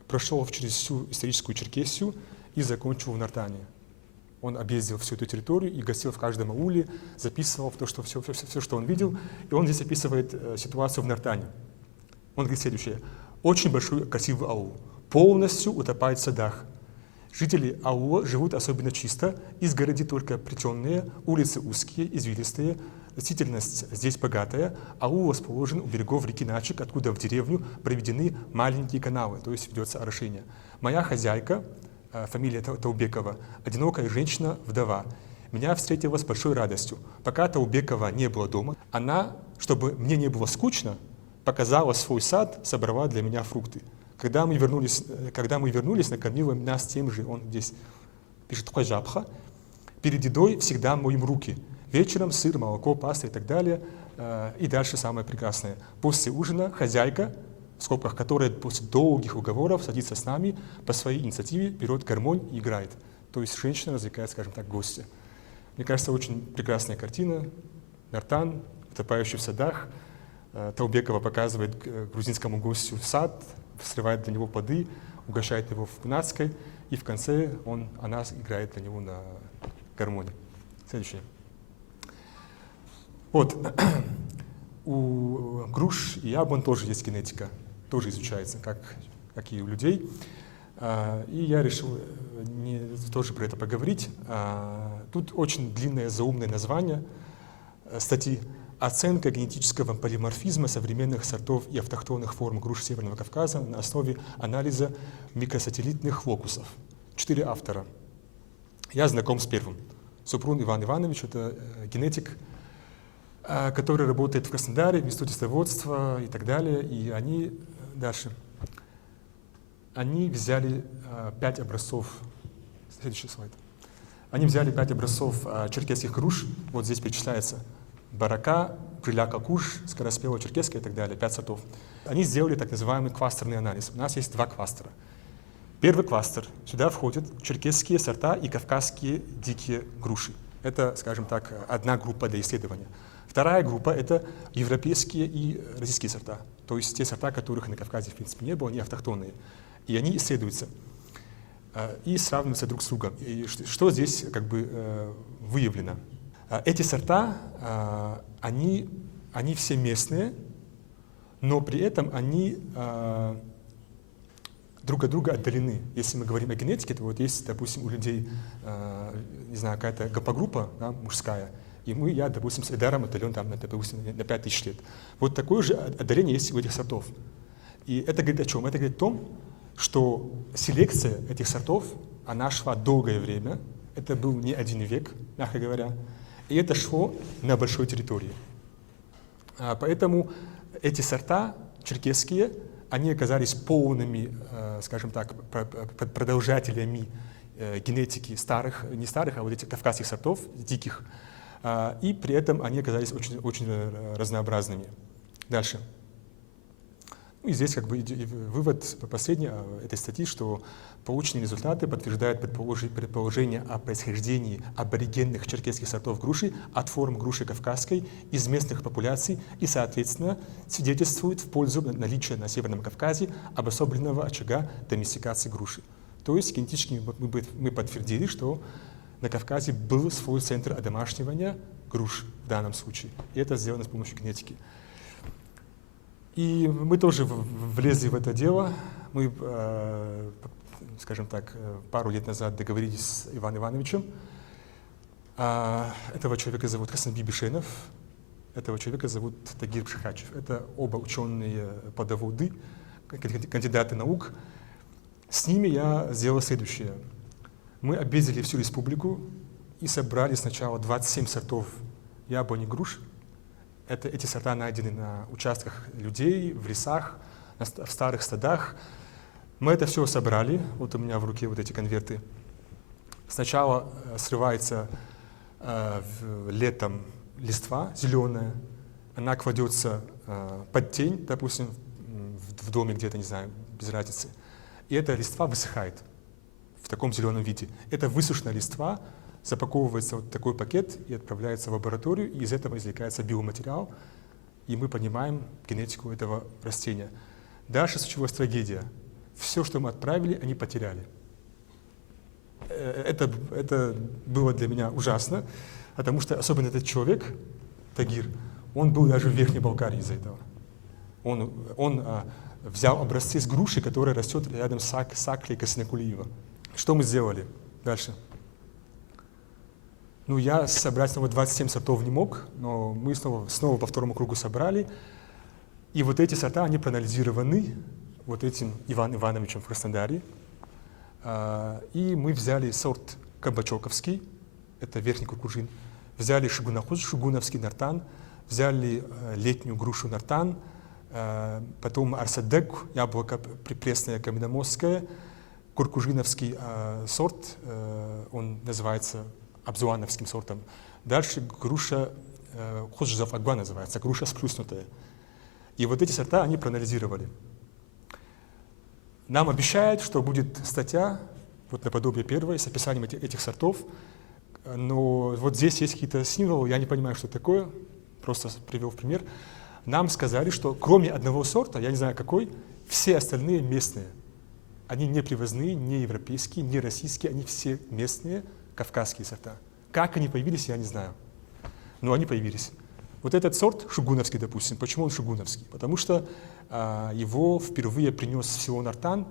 прошел через всю историческую Черкесию и закончил в Нартане. Он объездил всю эту территорию и гостил в каждом ауле, записывал все, что он видел. И он здесь описывает ситуацию в Нартане. Он говорит следующее. Очень большой красивый аул, полностью утопает в садах. Жители аула живут особенно чисто, из города только плетеные, улицы узкие, извилистые, растительность здесь богатая, аул расположен у берегов реки Начик, откуда в деревню проведены маленькие канавы, то есть ведется орошение. Моя хозяйка, фамилия Таубекова, одинокая женщина, вдова, меня встретила с большой радостью. Пока Таубекова не было дома, она, чтобы мне не было скучно, показала свой сад, собрала для меня фрукты. Когда мы вернулись, накормила нас тем же, он здесь пишет хожабха, перед едой всегда моем руки. Вечером сыр, молоко, паста и так далее. И дальше самое прекрасное. После ужина хозяйка, в скобках которая после долгих уговоров садится с нами, по своей инициативе берет гармонь и играет. То есть женщина развлекает, скажем так, гостя. Мне кажется, очень прекрасная картина. Нартан, утопающий в садах. Таубекова показывает грузинскому гостю сад, срывает для него плоды, угощает его в Кунацкой, и в конце она играет для него на гармонии. Следующее. Вот. У груш и яблонь тоже есть генетика, тоже изучается, как как и у людей. И я решил тоже про это поговорить. Тут очень длинное заумное название статьи «Оценка генетического полиморфизма современных сортов и автохтонных форм груш Северного Кавказа на основе анализа микросателлитных локусов». 4 автора. Я знаком с первым. Супрун Иван Иванович — это генетик, который работает в Краснодаре, в Институте садоводства и так далее. И они дальше. Они взяли 5 образцов. Следующий слайд. Они взяли 5 образцов черкесских груш. Вот здесь перечисляется барака, приляка куш, скороспелая черкесская и так далее, 5 сортов. Они сделали так называемый кластерный анализ. У нас есть 2 кластера. Первый кластер. Сюда входят черкесские сорта и кавказские дикие груши. Это, скажем так, одна группа для исследования. Вторая группа — это европейские и российские сорта. То есть те сорта, которых на Кавказе в принципе не было, они автохтонные. И они исследуются и сравниваются друг с другом. И что здесь как бы выявлено? Эти сорта, они все местные, но при этом они друг от друга отдалены. Если мы говорим о генетике, то вот есть, допустим, у людей, не знаю, какая-то ГП-группа, да, мужская, и я, допустим, с Эдаром отдален там, допустим, на 5000 лет. Вот такое же отдаление есть у этих сортов. И это говорит о чем? Это говорит о том, что селекция этих сортов, она шла долгое время, это был не 1 век, мягко говоря, и это шло на большой территории. Поэтому эти сорта черкесские, они оказались полными, скажем так, продолжателями генетики старых, не старых, а вот этих кавказских сортов, диких, и при этом они оказались очень, очень разнообразными. Дальше. И здесь как бы вывод последний этой статьи, что полученные результаты подтверждают предположение о происхождении аборигенных черкесских сортов груши от форм груши кавказской из местных популяций и, соответственно, свидетельствуют в пользу наличия на Северном Кавказе обособленного очага доместикации груши. То есть генетически мы подтвердили, что на Кавказе был свой центр одомашнивания груш в данном случае. И это сделано с помощью генетики. И мы тоже влезли в это дело. Мы, скажем так, пару лет назад договорились с Иваном Ивановичем. Этого человека зовут Хасанби Бишенов, этого человека зовут Тагир Пшихачев. Это оба ученые плодоводы, кандидаты наук. С ними я сделал следующее. Мы объездили всю республику и собрали сначала 27 сортов яблони и груш. Эти сорта найдены на участках людей, в лесах, в старых стадах. Мы это все собрали. Вот у меня в руке вот эти конверты. Сначала срывается летом листва зеленая. Она кладется под тень, допустим, в доме где-то, не знаю, без разницы. И эта листва высыхает в таком зеленом виде. Это высушенная листва запаковывается в вот такой пакет и отправляется в лабораторию, и из этого извлекается биоматериал, и мы понимаем генетику этого растения. Дальше случилась трагедия. Все, что мы отправили, они потеряли. Это было для меня ужасно, потому что особенно этот человек, Тагир, он был даже в Верхней Болгарии из-за этого. Он взял образцы с груши, которая растет рядом с Аклей Каснекулиева. Что мы сделали дальше? Ну, я собрать снова 27 сортов не мог, но мы снова по второму кругу собрали. И вот эти сорта, они проанализированы вот этим Иваном Ивановичем в Краснодаре. И мы взяли сорт Кабачоковский, это верхний куркужин, взяли шугуновский нартан, взяли летнюю грушу нартан, потом арсадек, яблоко пресное каменномостское, куркужиновский сорт, он называется абзуановским сортом. Дальше груша Худжзав Агба называется, груша сплюснутая. И вот эти сорта они проанализировали. Нам обещают, что будет статья, вот наподобие первой, с описанием этих сортов. Но вот здесь есть какие-то символы, я не понимаю, что это такое, просто привел в пример. Нам сказали, что кроме одного сорта, я не знаю какой, все остальные местные. Они не привозные, не европейские, не российские, они все местные, кавказские сорта. Как они появились, я не знаю. Но они появились. Вот этот сорт шугуновский, допустим, почему он шугуновский? Потому что его впервые принес в село Нартан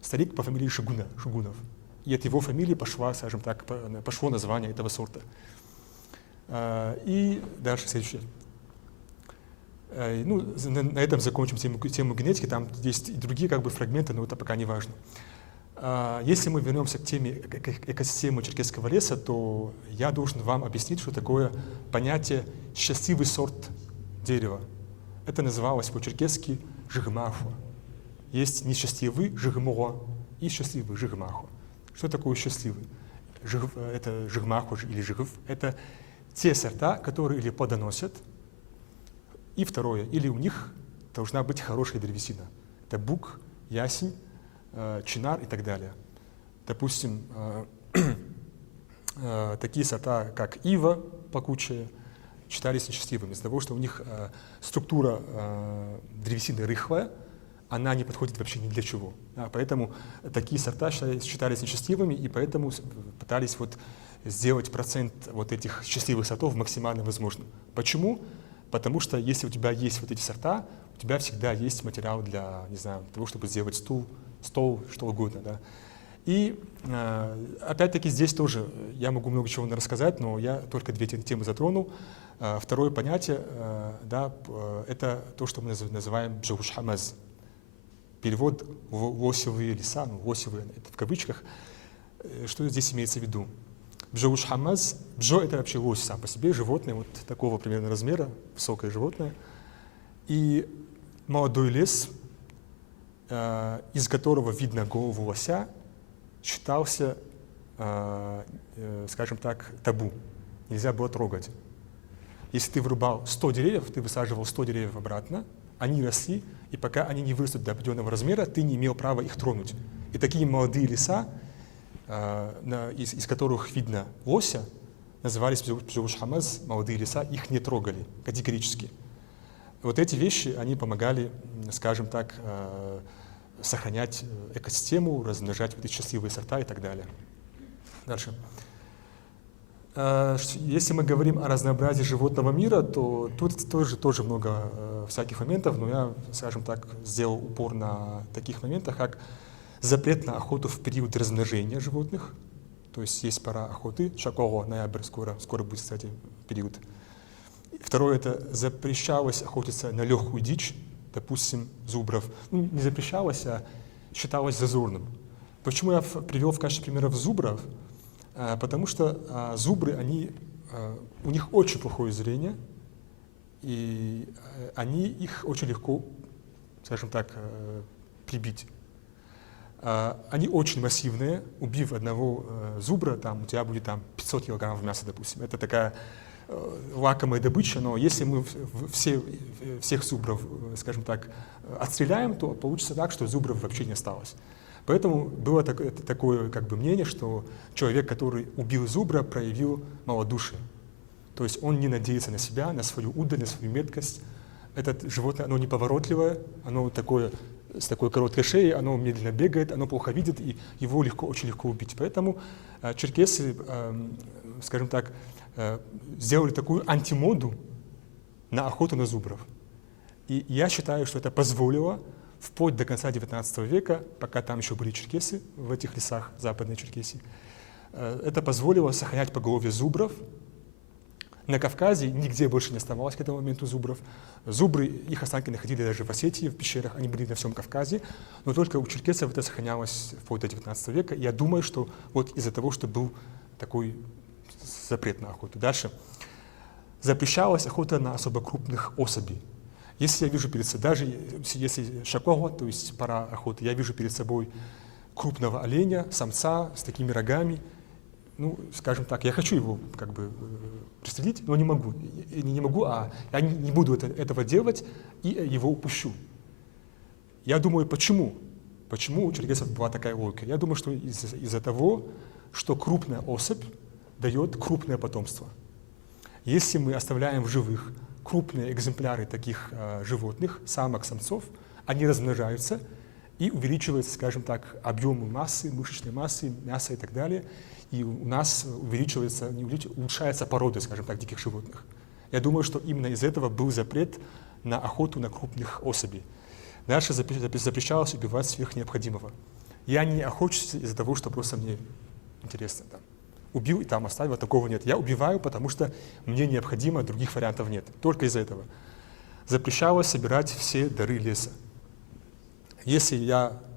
старик по фамилии Шугунов. И от его фамилии пошло, скажем так, пошло название этого сорта. И дальше следующее. Ну, на этом закончим тему генетики, там есть и другие как бы фрагменты, но это пока не важно. Если мы вернемся к теме экосистемы черкесского леса, то я должен вам объяснить, что такое понятие «счастливый сорт дерева». Это называлось по-черкесски «жигмаху». Есть несчастливый жигмуа и счастливый жигмаху. Что такое счастливый? Это жигмаху или жигв. Это те сорта, которые или плодоносят, и второе, или у них должна быть хорошая древесина. Это бук, ясень, чинар и так далее. Допустим, такие сорта, как ива плакучая, считались несчастливыми из-за того, что у них структура древесины рыхлая, она не подходит вообще ни для чего. Поэтому такие сорта считались несчастливыми, и поэтому пытались вот сделать процент вот этих счастливых сортов максимально возможным. Почему? Потому что если у тебя есть вот эти сорта, у тебя всегда есть материал для, не знаю, того, чтобы сделать стол, что угодно. Да? И опять-таки здесь тоже я могу много чего рассказать, но я только две темы затронул. Второе понятие, да, это то, что мы называем бжоушхамаз. Перевод «лосевые леса», ну, «лосевые» это в кавычках. Что здесь имеется в виду? Бжоушхамаз, бжо — это вообще лось сам по себе, животное вот такого примерно размера, высокое животное. И молодой лес, из которого видно голову лося, считался, скажем так, табу. Нельзя было трогать. Если ты вырубал 100 деревьев, ты высаживал 100 деревьев обратно, они росли, и пока они не вырастут до определенного размера, ты не имел права их тронуть. И такие молодые леса, из которых видно лося, назывались бжоушхамаз, молодые леса, их не трогали категорически. Вот эти вещи, они помогали, скажем так, сохранять экосистему, размножать вот эти счастливые сорта и так далее. Дальше. Если мы говорим о разнообразии животного мира, то тут тоже много всяких моментов, но я, скажем так, сделал упор на таких моментах, как запрет на охоту в период размножения животных, то есть есть пора охоты, шакого, ноябрь, скоро будет, кстати, период. Второе, это запрещалось охотиться на легкую дичь, допустим, зубров. Ну, не запрещалось, а считалось зазорным. Почему я привел в качестве примеров зубров? Потому что зубры, у них очень плохое зрение, и их очень легко, скажем так, прибить. Они очень массивные. Убив одного зубра, у тебя будет 500 килограммов мяса, допустим. Это такая лакомая добыча, но если мы всех зубров, скажем так, отстреляем, то получится так, что зубров вообще не осталось. Поэтому было такое как бы мнение, что человек, который убил зубра, проявил малодушие. То есть он не надеется на себя, на свою удаль, на свою меткость. Это животное, оно неповоротливое, оно с такой короткой шеей, оно медленно бегает, оно плохо видит, и его очень легко убить. Поэтому черкесы, скажем так, сделали такую антимоду на охоту на зубров. И я считаю, что это позволило вплоть до конца XIX века, пока там еще были черкесы в этих лесах Западной Черкесии, это позволило сохранять поголовье зубров. На Кавказе нигде больше не оставалось к этому моменту зубров. Зубры, их останки находили даже в Осетии, в пещерах, они были на всем Кавказе, но только у черкесов это сохранялось вплоть до XIX века. И я думаю, что вот из-за того, что был такой запрет на охоту. Дальше. Запрещалась охота на особо крупных особей. Если я вижу перед собой, даже если шакова, то есть пора охоты, я вижу перед собой крупного оленя, самца с такими рогами, ну, скажем так, я хочу его как бы пристрелить, но не могу. Я не буду этого делать и его упущу. Я думаю, почему? Почему у черкесов была такая логика? Я думаю, что из-за того, что крупная особь дает крупное потомство. Если мы оставляем в живых крупные экземпляры таких животных, самок, самцов, они размножаются и увеличивается, скажем так, объем массы, мышечной массы, мяса и так далее. И у нас улучшается порода, скажем так, диких животных. Я думаю, что именно из этого был запрет на охоту на крупных особей. Дальше запрещалось убивать сверх необходимого. Я не охочусь из-за того, что просто мне интересно. Там, убил и там оставил, такого нет. Я убиваю, потому что мне необходимо, других вариантов нет. Только из-за этого. Запрещалось собирать все дары леса. Если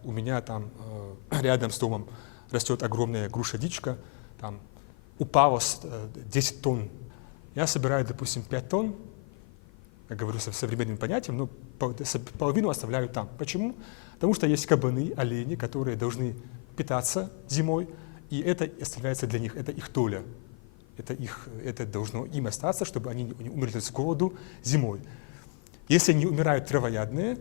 у меня там рядом с домом растет огромная груша-дичка, там упало 10 тонн, я собираю, допустим, 5 тонн, я говорю современным понятием, но половину оставляю там. Почему? Потому что есть кабаны, олени, которые должны питаться зимой, и это оставляется для них, это их доля. Это должно им остаться, чтобы они не умерли с голоду зимой. Если не умирают травоядные,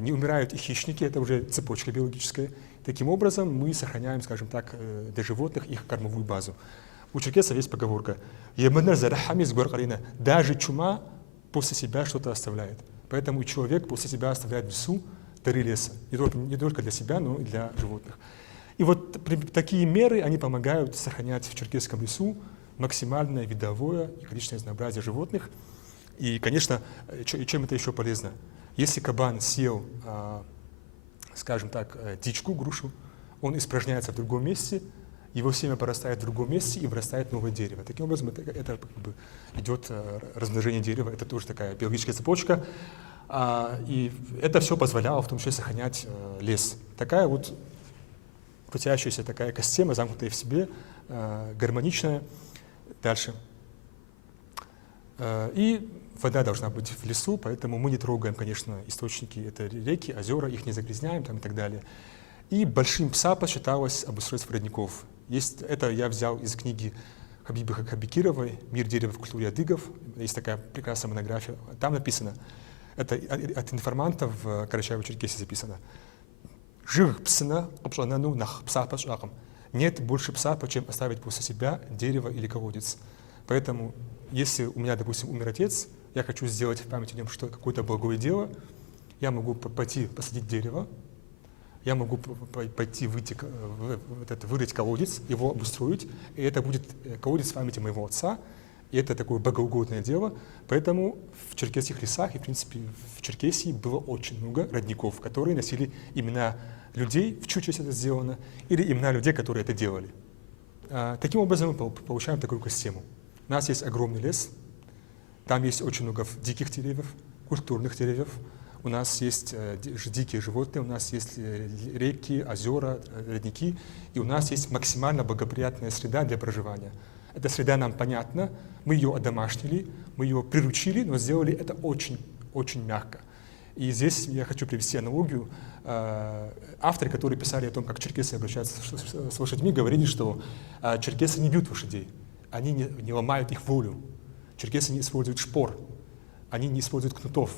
не умирают и хищники, это уже цепочка биологическая. Таким образом, мы сохраняем, скажем так, для животных их кормовую базу. У черкесов есть поговорка: даже чума после себя что-то оставляет. Поэтому человек после себя оставляет в лесу дары леса. Не только для себя, но и для животных. И вот такие меры, они помогают сохранять в черкесском лесу максимальное видовое и количественное разнообразие животных. И, конечно, чем это еще полезно? Если кабан съел, скажем так, дичку, грушу, он испражняется в другом месте, его семя порастает в другом месте и вырастает новое дерево. Таким образом, это как бы идет размножение дерева, это тоже такая биологическая цепочка. И это все позволяло в том числе сохранять лес. Такая вот крутящаяся такая экосистема, замкнутая в себе, гармоничная. Дальше. И вода должна быть в лесу, поэтому мы не трогаем, конечно, источники, это реки, озера, их не загрязняем там, и так далее. И большим ПСАПа считалось обустройство родников. Это я взял из книги Хабибы Хабикировой «Мир дерева в культуре адыгов». Есть такая прекрасная монография. Там написано, это от информантов в Карачаево-Черкесии записано: «Жир псына обшанану нах псапа шагом». Нет больше ПСАПа, чем оставить после себя дерево или колодец. Поэтому, если у меня, допустим, умер отец, я хочу сделать в память о нем какое-то благое дело, я могу пойти посадить дерево, я могу пойти вырыть колодец, его обустроить, и это будет колодец в памяти моего отца, и это такое богоугодное дело. Поэтому в черкесских лесах и, в принципе, в Черкесии было очень много родников, которые носили имена людей, в чью честь это сделано, или имена людей, которые это делали. Таким образом мы получаем такую экосистему. У нас есть огромный лес, там есть очень много диких деревьев, культурных деревьев, у нас есть дикие животные, у нас есть реки, озера, родники, и у нас есть максимально благоприятная среда для проживания. Эта среда нам понятна, мы ее одомашнили, мы ее приручили, но сделали это очень мягко. И здесь я хочу привести аналогию. Авторы, которые писали о том, как черкесы обращаются с лошадьми, говорили, что черкесы не бьют лошадей, они не ломают их волю. Черкесы не используют шпор, они не используют кнутов.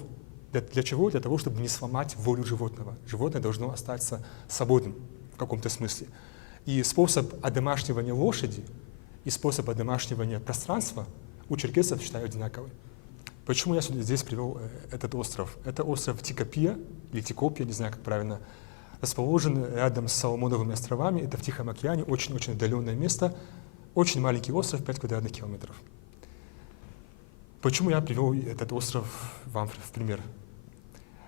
Для чего? Для того, чтобы не сломать волю животного. Животное должно остаться свободным в каком-то смысле. И способ одомашнивания лошади и способ одомашнивания пространства у черкесов, считаю, одинаковый. Почему я здесь привел этот остров? Это остров Тикопия, или Тикопия, не знаю, как правильно, расположен рядом с Соломоновыми островами. Это в Тихом океане, очень-очень отдаленное место. Очень маленький остров, 5 квадратных километров. Почему я привел этот остров вам в пример?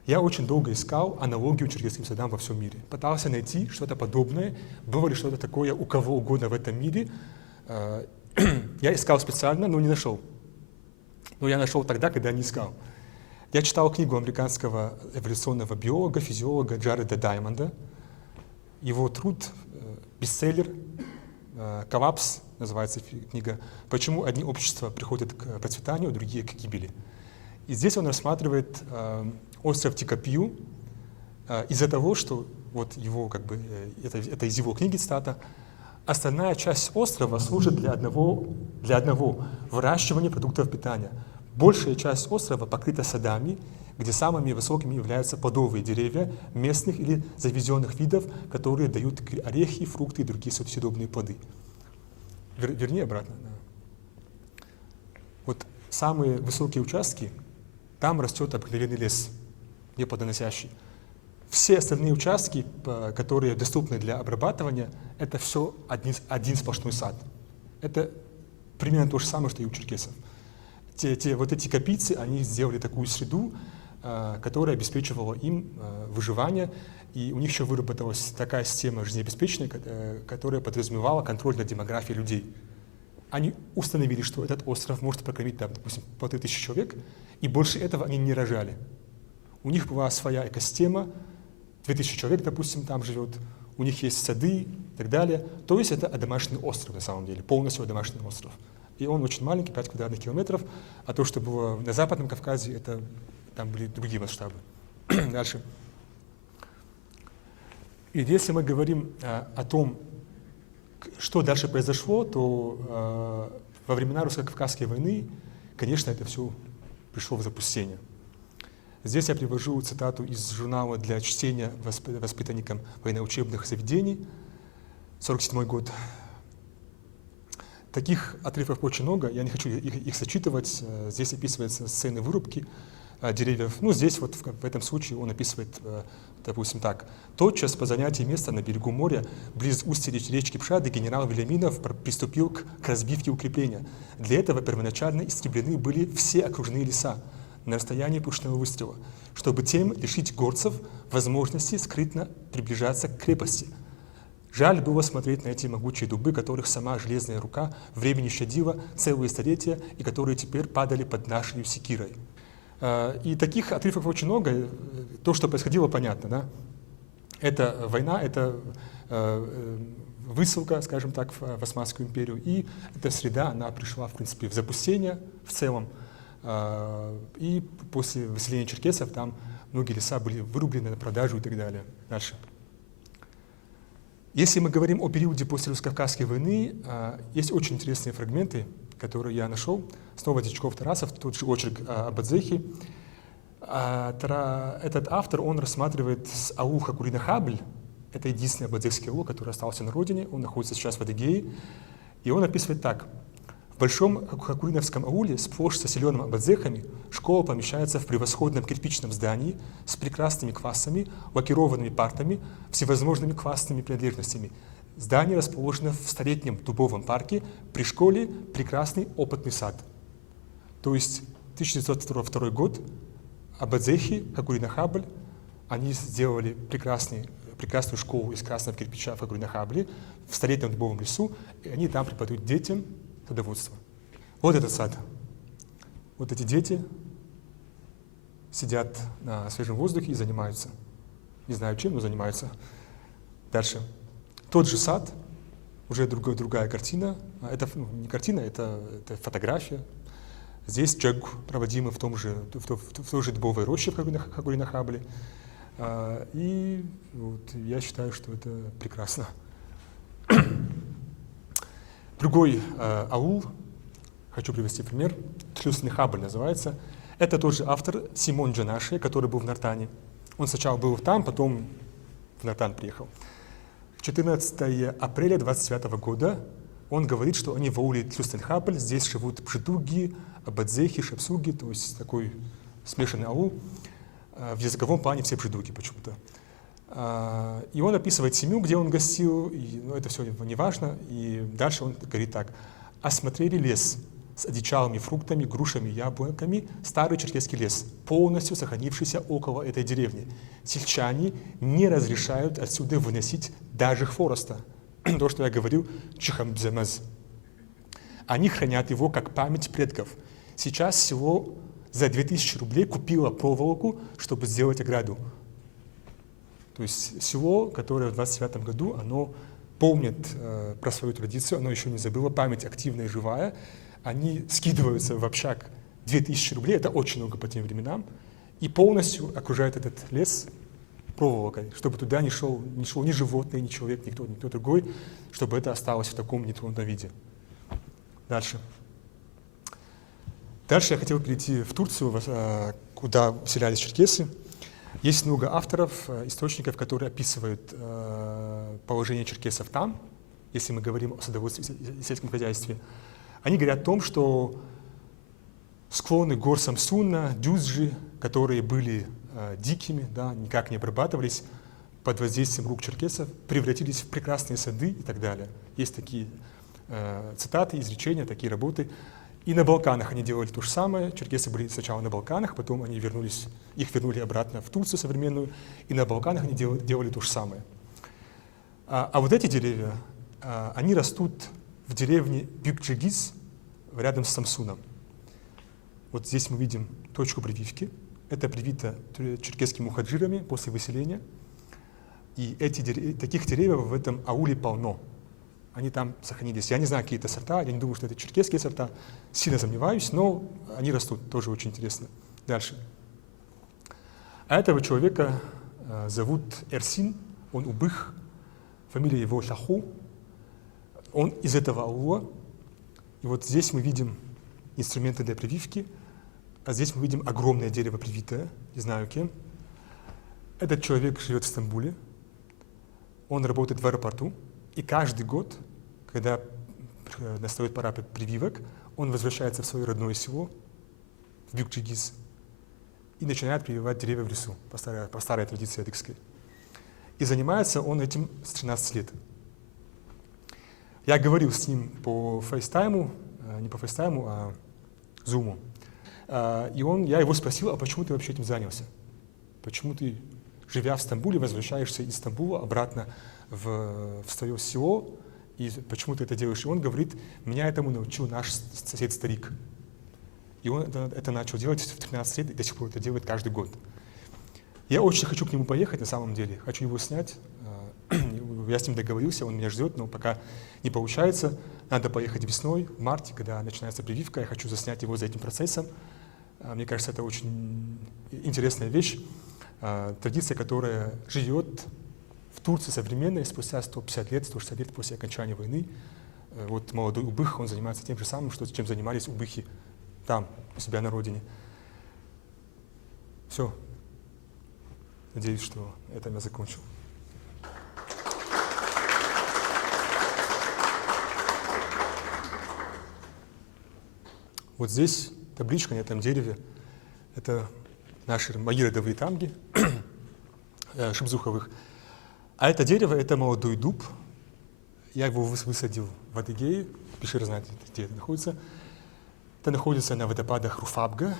Я очень долго искал аналогию черкесским садам во всем мире. Пытался найти что-то подобное, было ли что-то такое у кого угодно в этом мире. Я искал специально, но не нашел. Но я нашел тогда, когда не искал. Я читал книгу американского эволюционного биолога, физиолога Джареда Даймонда. Его труд, бестселлер, «Коллапс» называется книга, «Почему одни общества приходят к процветанию, а другие к гибели». И здесь он рассматривает остров Тикопию из-за того, что вот его, это из его книги цитата: «Остальная часть острова служит для одного выращивания продуктов питания. Большая часть острова покрыта садами, где самыми высокими являются плодовые деревья местных или завезенных видов, которые дают орехи, фрукты и другие съедобные плоды». Верни обратно. Да. Вот самые высокие участки, там растет обыкновенный лес, неплодоносящий. Все остальные участки, которые доступны для обрабатывания, это все один сплошной сад. Это примерно то же самое, что и у черкесов. Вот эти копийцы, они сделали такую среду, которая обеспечивала им выживание, и у них еще выработалась такая система жизнеобеспечения, которая подразумевала контроль над демографией людей. Они установили, что этот остров может прокормить, допустим, 1500 человек, и больше этого они не рожали. У них была своя экосистема, 2000 человек, допустим, там живет, у них есть сады и так далее. То есть это домашний остров на самом деле, полностью домашний остров. И он очень маленький, 5 квадратных километров, а то, что было на Западном Кавказе, там были другие масштабы. Дальше. И если мы говорим о том, что дальше произошло, то во времена русско-кавказской войны, конечно, это все пришло в запустение. Здесь я привожу цитату из журнала для чтения воспитанникам военно-учебных заведений, 1947 год. Таких отрывков очень много, я не хочу их зачитывать. Здесь описываются сцены вырубки деревьев. Ну, здесь вот в этом случае он описывает, допустим, так. Тотчас по занятии места на берегу моря, близ устья речки Пшады, генерал Вильяминов приступил к разбивке укрепления. Для этого первоначально истреблены были все окружные леса на расстоянии пушечного выстрела, чтобы тем лишить горцев возможности скрытно приближаться к крепости. Жаль было смотреть на эти могучие дубы, которых сама железная рука времени щадила целые столетия и которые теперь падали под нашей секирой. И таких отрывков очень много. То, что происходило, понятно. Да? Это война, это высылка, скажем так, в Османскую империю. И эта среда, она пришла, в принципе, в запустение в целом. И после выселения черкесов там многие леса были вырублены на продажу и так далее. Дальше. Если мы говорим о периоде после русско-кавказской войны, есть очень интересные фрагменты, которые я нашел. Снова Дьячков-Тарасов, тот же очерк об Адзехе. Этот автор, он рассматривает аул Хакурина-Хабль. Это единственный абадзехский аул, который остался на родине. Он находится сейчас в Адыгее. И он описывает так. В большом Хакуриновском ауле, сплошь заселенном абадзехами, школа помещается в превосходном кирпичном здании с прекрасными классами, лакированными партами, всевозможными классными принадлежностями. Здание расположено в столетнем дубовом парке, при школе прекрасный опытный сад. То есть 1902 год, абадзехи, Хакурина-Хабль, они сделали прекрасную школу из красного кирпича в Хакурина-Хабле, в столетнем дубовом лесу, и они там преподают детям садоводство. Вот этот сад. Вот эти дети сидят на свежем воздухе и занимаются. Не знаю чем, но занимаются. Дальше. Тот же сад, уже другая картина. Это не картина, это фотография. Здесь джагу, проводимый в той же дубовой роще в Хакурина-Хабле. И вот, я считаю, что это прекрасно. Другой аул, хочу привести пример, Тлюсный-Хабль называется. Это тот же автор Симон Джанаши, который был в Нартане. Он сначала был там, потом в Нартан приехал. 14 апреля 1929 года он говорит, что они в ауле Тлюсный-Хабль, здесь живут бжедуги, абадзехи, шапсуги, то есть такой смешанный аул. В языковом плане все бжедуги почему-то. И он описывает семью, где он гостил, но это все не важно. И дальше он говорит так. Осмотрели лес с одичалыми фруктами, грушами, яблоками, старый черкесский лес, полностью сохранившийся около этой деревни. Сельчане не разрешают отсюда выносить даже хвороста. То, что я говорил, чихамбземез. Они хранят его как память предков. Сейчас село за 2000 рублей купило проволоку, чтобы сделать ограду. То есть село, которое в 1929 году, оно помнит про свою традицию, оно еще не забыло, память активная и живая. Они скидываются в общак 2000 рублей, это очень много по тем временам, и полностью окружают этот лес проволокой, чтобы туда не шло ни животное, ни человек, никто другой, чтобы это осталось в таком нетронутом виде. Дальше. Дальше я хотел перейти в Турцию, куда вселялись черкесы. Есть много авторов, источников, которые описывают положение черкесов там, если мы говорим о садоводстве и сельском хозяйстве. Они говорят о том, что склоны гор Самсуна, Дюзджи, которые были дикими, да, никак не обрабатывались, под воздействием рук черкесов, превратились в прекрасные сады и так далее. Есть такие цитаты, изречения, такие работы. И на Балканах они делали то же самое. Черкесы были сначала на Балканах, потом их вернули обратно в Турцию современную, и на Балканах они делали то же самое. А вот эти деревья, они растут в деревне Бюкчегиз, рядом с Самсуном. Вот здесь мы видим точку прививки. Это привито черкесскими мухаджирами после выселения. И таких деревьев в этом ауле полно. Они там сохранились. Я не знаю, какие это сорта, я не думаю, что это черкесские сорта. Сильно сомневаюсь, но они растут, тоже очень интересно. Дальше. А этого человека зовут Эрсин, он убых, фамилия его Шаху. Он из этого аула. И вот здесь мы видим инструменты для прививки, а здесь мы видим огромное дерево привитое, не знаю кем. Этот человек живет в Стамбуле, он работает в аэропорту, и каждый год, когда настает пора прививок, он возвращается в свое родное село, в Бюкчегиз, и начинает прививать деревья в лесу, по старой традиции адыгской. И занимается он этим с 13 лет. Я говорил с ним по фейстайму, не по фейстайму, а зуму. И я его спросил, а почему ты вообще этим занялся? Почему ты, живя в Стамбуле, возвращаешься из Стамбула обратно в свое село, и почему ты это делаешь? И он говорит, меня этому научил наш сосед-старик. И он это начал делать в 13 лет, и до сих пор это делает каждый год. Я очень хочу к нему поехать, на самом деле, хочу его снять. Я с ним договорился, он меня ждет, но пока не получается. Надо поехать весной, в марте, когда начинается прививка. Я хочу заснять его за этим процессом. Мне кажется, это очень интересная вещь. Традиция, которая живет в Турции современной спустя 150 лет, 160 лет после окончания войны. Вот молодой убых, он занимается тем же самым, чем занимались убыхи там, у себя на родине. Все. Надеюсь, что это я закончил. Вот здесь табличка на этом дереве. Это мои родовые тамги шибзуховых. А это дерево, это молодой дуб. Я его высадил в Адыгее. Пишир знает, где это находится. Это находится на водопадах Руфабга,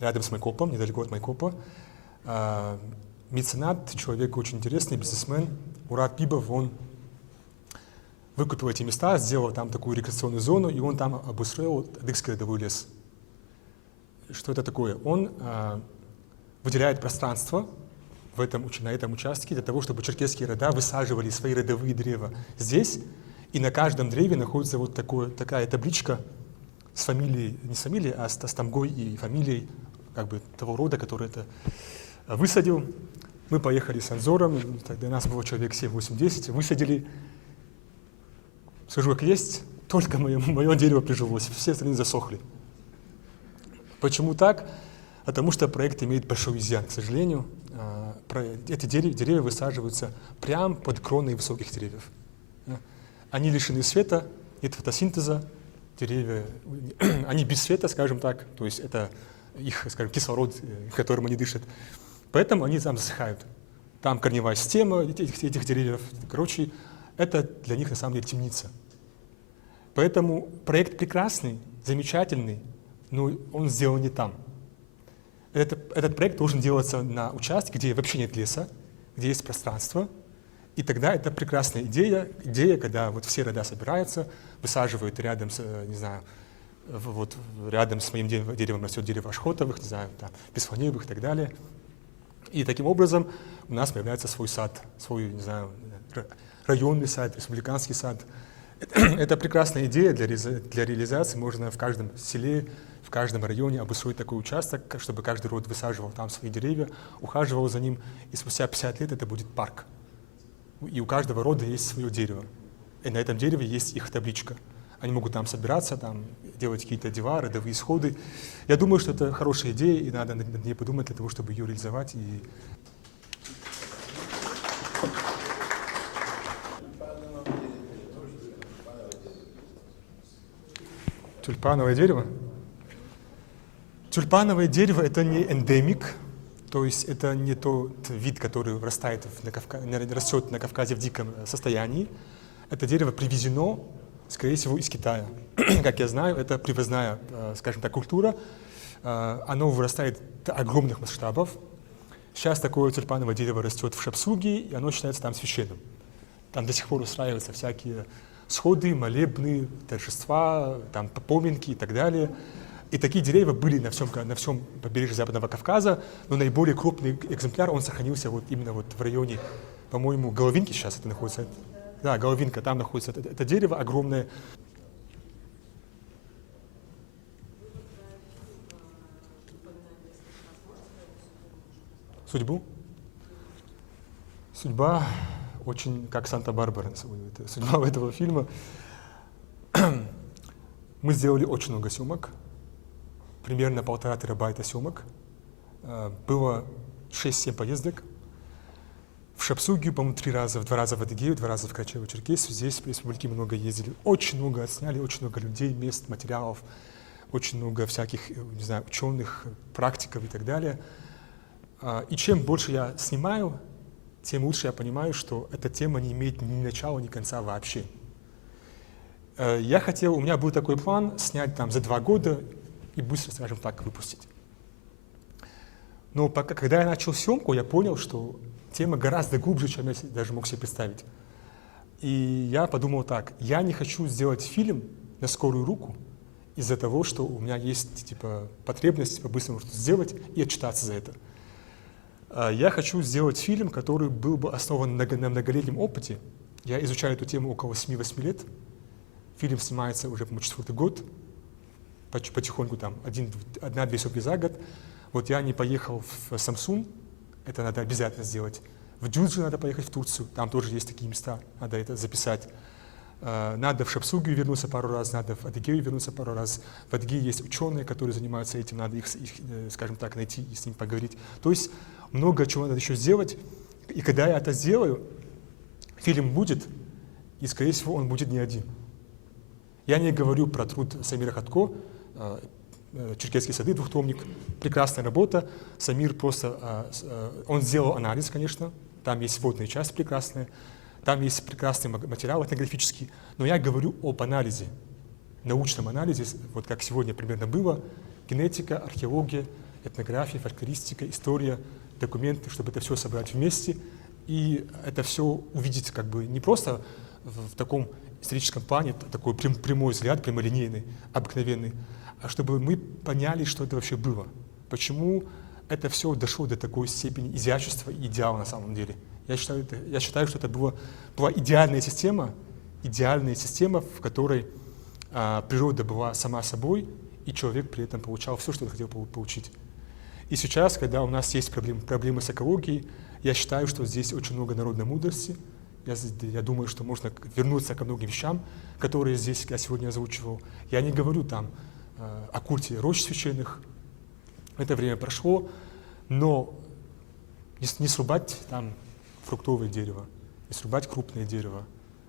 рядом с Майкопом, недалеко от Майкопа. Меценат, человек очень интересный, бизнесмен. Мурат Пибов, он выкупил эти места, сделал там такую рекреационную зону, и он там обустроил адыгский родовой лес. Что это такое? Он выделяет пространство на этом участке для того, чтобы черкесские рода высаживали свои родовые древа здесь, и на каждом древе находится вот такая табличка с фамилией, не с фамилией, а с тамгой и фамилией как бы того рода, который это высадил. Мы поехали с Анзором, тогда нас было человек 7-8-10, высадили. Скажу, как есть, только мое дерево прижилось, все остальные засохли. Почему так? Потому что проект имеет большой изъян, к сожалению. Эти деревья высаживаются прямо под кроной высоких деревьев. Они лишены света, нет фотосинтеза, деревья, они без света, скажем так, то есть это их, скажем, кислород, которым они дышат. Поэтому они там засыхают. Там корневая система этих деревьев. Короче, это для них на самом деле темница. Поэтому проект прекрасный, замечательный, но он сделан не там. Этот проект должен делаться на участке, где вообще нет леса, где есть пространство. И тогда это прекрасная идея, когда вот все рода собираются, высаживают рядом с, не знаю, вот рядом с моим деревом растет дерево ашхотовых, не знаю, там, бесфоневых и так далее. И таким образом у нас появляется свой сад, свой, не знаю, районный сад, республиканский сад. Это прекрасная идея для реализации. Можно в каждом селе, в каждом районе обустроить такой участок, чтобы каждый род высаживал там свои деревья, ухаживал за ним, и спустя 50 лет это будет парк. И у каждого рода есть свое дерево. И на этом дереве есть их табличка. Они могут там собираться, там, делать какие-то дела, родовые исходы. Я думаю, что это хорошая идея, и надо над ней подумать для того, чтобы ее реализовать. Тюльпановое дерево? Тюльпановое дерево — это не эндемик, то есть это не тот вид, который растет на Кавказе в диком состоянии. Это дерево привезено скорее всего, из Китая. Как я знаю, это привозная, скажем так, культура. Оно вырастает до огромных масштабов. Сейчас такое тюльпановое дерево растет в Шапсуге, и оно считается там священным. Там до сих пор устраиваются всякие сходы, молебны, торжества, там поминки и так далее. И такие деревья были на всем побережье Западного Кавказа, но наиболее крупный экземпляр, он сохранился вот именно вот в районе, по-моему, Головинки сейчас это находится. Да, Головинка, там находится это дерево огромное. Судьбу? Судьба очень как Санта-Барбара, судьба этого фильма. Мы сделали очень много съемок, примерно 1,5 терабайта съемок. Было 6-7 поездок. В Шапсугию, по-моему, 3 раза, 2 раза в Адыгею, 2 раза в Карачаево-Черкесию. Здесь в республике много ездили. Очень много отсняли, очень много людей, мест, материалов, очень много всяких, не знаю, ученых, практиков и так далее. И чем больше я снимаю, тем лучше я понимаю, что эта тема не имеет ни начала, ни конца вообще. У меня был такой план снять там за 2 года и быстро, скажем так, выпустить. Но когда я начал съемку, я понял, что тема гораздо глубже, чем я даже мог себе представить. И я подумал так: я не хочу сделать фильм на скорую руку из-за того, что у меня есть потребность по-быстрому что-то сделать и отчитаться за это. Я хочу сделать фильм, который был бы основан на многолетнем опыте. Я изучаю эту тему около 7-8 лет. Фильм снимается уже, по-моему, 4-й год. Потихоньку там 1-2 съемки за год. Вот я не поехал в Самсун, это надо обязательно сделать. В Джуджи надо поехать в Турцию, там тоже есть такие места, надо это записать. Надо в Шапсугию вернуться пару раз, надо в Адыгею вернуться пару раз. В Адыгее есть ученые, которые занимаются этим, надо их, скажем так, найти и с ними поговорить. То есть много чего надо еще сделать. И когда я это сделаю, фильм будет, и, скорее всего, он будет не один. Я не говорю про труд Самира Хатко, «Черкесские сады», 2-томник, прекрасная работа. Самир он сделал анализ, конечно, там есть вводная часть прекрасная, там есть прекрасный материал этнографический, но я говорю об анализе, научном анализе, вот как сегодня примерно было: генетика, археология, этнография, фольклористика, история, документы, чтобы это все собрать вместе и это все увидеть не просто в таком историческом плане, такой прямой взгляд, прямолинейный, обыкновенный, а чтобы мы поняли, что это вообще было. Почему это все дошло до такой степени изящества и идеала на самом деле. Я считаю, что это была идеальная система, в которой природа была сама собой, и человек при этом получал все, что он хотел получить. И сейчас, когда у нас есть проблемы с экологией, я считаю, что здесь очень много народной мудрости. Я думаю, что можно вернуться ко многим вещам, которые здесь я сегодня озвучивал. Я не говорю там о культе рощ священных, это время прошло, но не срубать там фруктовое дерево, не срубать крупное дерево,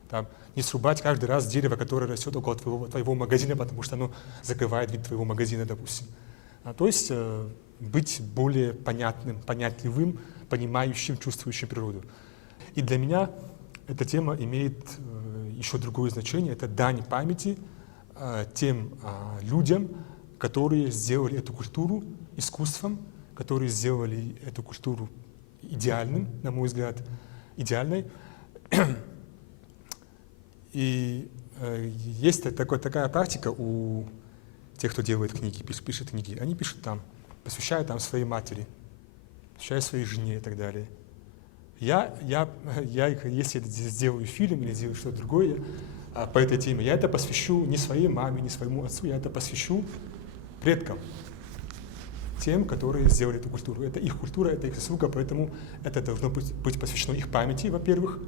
там, не срубать каждый раз дерево, которое растет около твоего магазина, потому что оно закрывает вид твоего магазина, допустим. То есть быть более понятным, понятливым, понимающим, чувствующим природу. И для меня эта тема имеет еще другое значение. Это дань памяти тем людям, которые сделали эту культуру искусством, которые сделали эту культуру идеальным, на мой взгляд, идеальной. И есть такая практика у тех, кто делает книги, пишет книги. Они пишут там, посвящают там своей матери, посвящают своей жене и так далее. Если я сделаю фильм или сделаю что-то другое по этой теме, я это посвящу не своей маме, не своему отцу, я это посвящу предкам, тем, которые сделали эту культуру. Это их культура, это их заслуга, поэтому это должно быть посвящено их памяти, во-первых,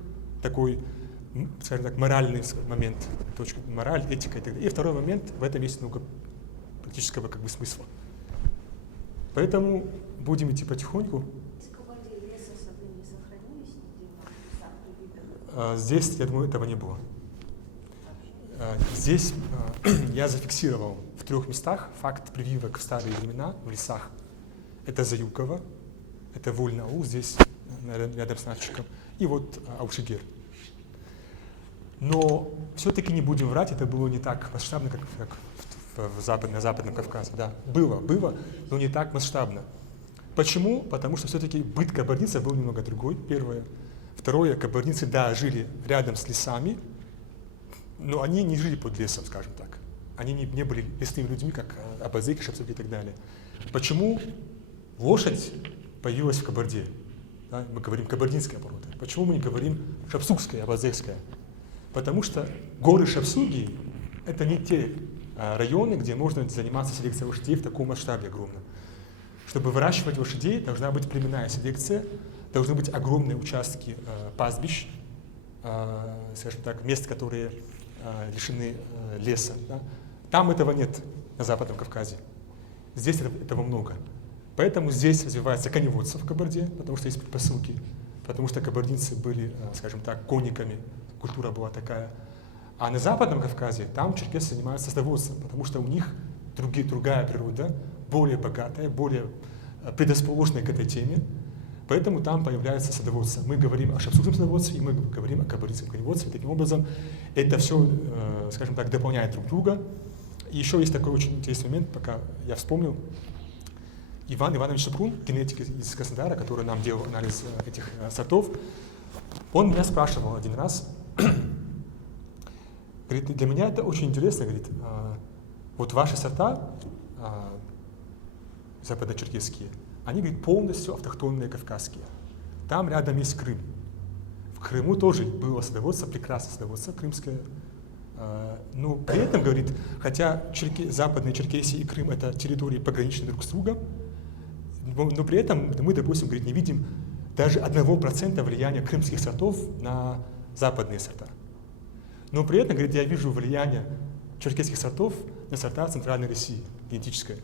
такой, скажем так, моральный момент, мораль, этика и так далее. И второй момент, в этом есть много практического смысла. Поэтому будем идти потихоньку. Здесь, я думаю, этого не было. Здесь я зафиксировал в 3 местах факт прививок в старые времена в лесах. Это Заюково, это Вольный аул, здесь рядом с Начиком, и вот Аушигер. Но все-таки не будем врать, это было не так масштабно, как на Западном Кавказе. Да, было, но не так масштабно. Почему? Потому что все-таки быт кабардинцев был немного другой, первое. Второе, кабардинцы, да, жили рядом с лесами, но они не жили под лесом, скажем так. Они не были лесными людьми, как абазыки, шапсуки и так далее. Почему лошадь появилась в Кабарде? Да, мы говорим кабардинская порода. Почему мы не говорим шапсукская, абазекская? Потому что горы Шапсуги — это не те районы, где можно заниматься селекцией лошадей в таком масштабе огромном. Чтобы выращивать лошадей, должна быть племенная селекция, должны быть огромные участки пастбищ, скажем так, мест, которые лишены леса. Да? Там этого нет, на Западном Кавказе. Здесь этого много. Поэтому здесь развивается коневодство в Кабарде, потому что есть предпосылки, потому что кабардинцы были, скажем так, конниками, культура была такая. А на Западном Кавказе там черкесы занимаются садоводством, потому что у них другая природа, более богатая, более предрасположенная к этой теме. Поэтому там появляется садоводство. Мы говорим о шапсукском садоводстве, и мы говорим о кабардинском коневодстве. Таким образом, это все, скажем так, дополняет друг друга. И еще есть такой очень интересный момент, пока я вспомнил. Иван Иванович Шапрун, генетик из Краснодара, который нам делал анализ этих сортов, он меня спрашивал один раз, говорит, для меня это очень интересно, говорит, вот ваши сорта западно-черкесские, они, говорит, полностью автохтонные кавказские. Там рядом есть Крым. В Крыму тоже было садоводство, прекрасное садоводство крымское. Но при этом, говорит, хотя Западная Черкесия и Крым — это территории пограничные друг с другом, но при этом мы, допустим, говорит, не видим даже 1% влияния крымских сортов на западные сорта. Но при этом, говорит, я вижу влияние черкесских сортов на сорта Центральной России, генетическое.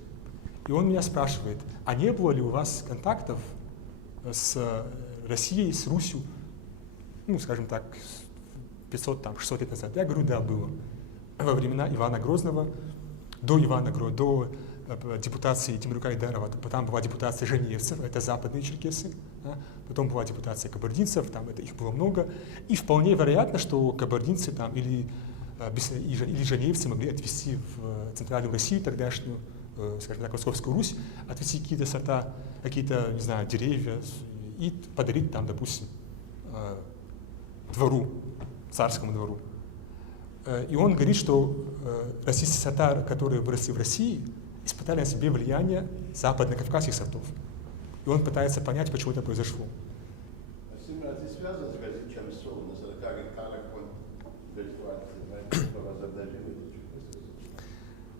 И он меня спрашивает, а не было ли у вас контактов с Россией, с Русью, ну, скажем так, 500-600 лет назад? Я говорю, да, было. Во времена Ивана Грозного, до депутации Тимура Айдарова, потом была депутация женевцев, это западные черкесы, да? Потом была депутация кабардинцев, там их было много, и вполне вероятно, что кабардинцы там или женевцы могли отвезти в Центральную Россию тогдашнюю, скажем так, Московскую Русь, отвезти какие-то сорта, какие-то, не знаю, деревья и подарить там, допустим, двору, царскому двору. И он говорит, что российские сорта, которые выросли в России, испытали на себе влияние западно-кавказских сортов. И он пытается понять, почему это произошло.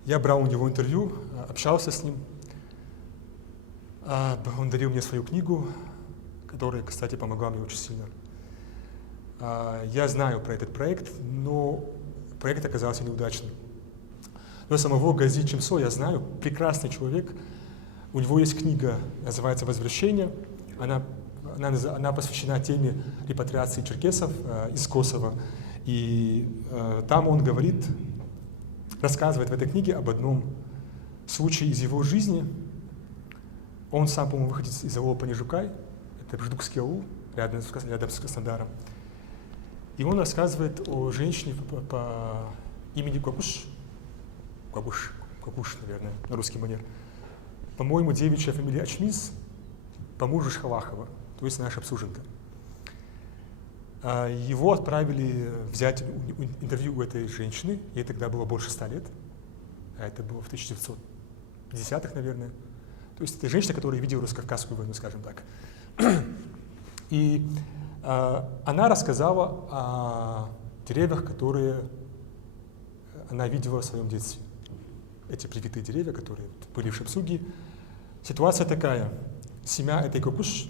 Я брал у него интервью, общался с ним. Он дарил мне свою книгу, которая, кстати, помогла мне очень сильно. Я знаю про этот проект, но проект оказался неудачным. Но самого Гази Чемсо я знаю, прекрасный человек. У него есть книга, называется «Возвращение». Она посвящена теме репатриации черкесов из Косово. И там он говорит, рассказывает в этой книге об одном случае из его жизни. Он сам, по-моему, выходит из аула Панижукай, это Бждукский аул, рядом с Краснодаром. И он рассказывает о женщине по имени Кокуш, наверное, на русский манер. По-моему, девичья фамилия Ачмиз, по мужу Шхалахова, то есть наша обслуженка. Его отправили взять интервью у этой женщины, ей тогда было больше 100 лет, а это было в 1910-х, наверное. То есть это женщина, которая видела русско-кавказскую войну, скажем так. И она рассказала о деревьях, которые она видела в своем детстве. Эти привитые деревья, которые были в Шапсуге. Ситуация такая. Семья этой Кокуш,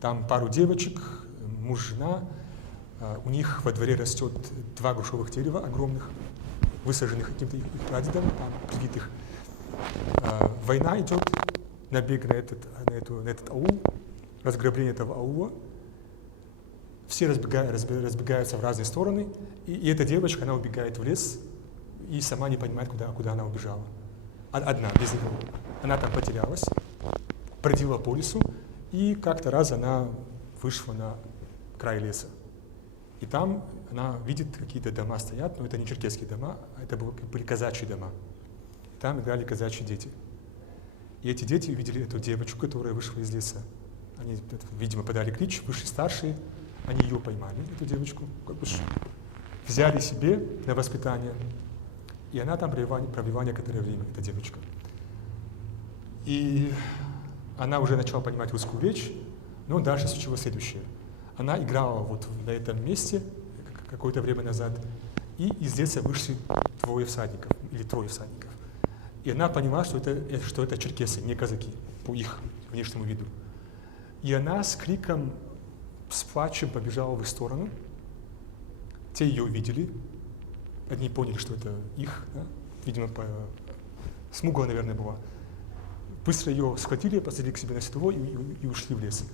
там пару девочек, муж, жена. У них во дворе растет 2 грушевых дерева огромных, высаженных каким-то их прадедом, там, привитых. Война идет, набег на этот аул, разграбление этого аула. Все разбегаются в разные стороны, и эта девочка, она убегает в лес и сама не понимает, куда она убежала. Одна, без никого. Она там потерялась, бродила по лесу, и как-то раз она вышла на край леса. И там она видит, какие-то дома стоят, но это не черкесские дома, а это были казачьи дома. Там играли казачьи дети. И эти дети увидели эту девочку, которая вышла из леса. Они, видимо, подали клич, вышли старшие, они ее поймали, эту девочку, как бы взяли себе на воспитание. И она там провела некоторое время, эта девочка. И она уже начала понимать русскую речь, но дальше случилось следующее. Она играла вот на этом месте какое-то время назад, и из леса вышли трое всадников. И она поняла, что это черкесы, не казаки, по их внешнему виду. И она с криком, с плачем побежала в их сторону. Те ее увидели, одни поняли, что это их, да? Видимо, смугла, наверное, была. Быстро ее схватили, посадили к себе на седло и ушли в лес.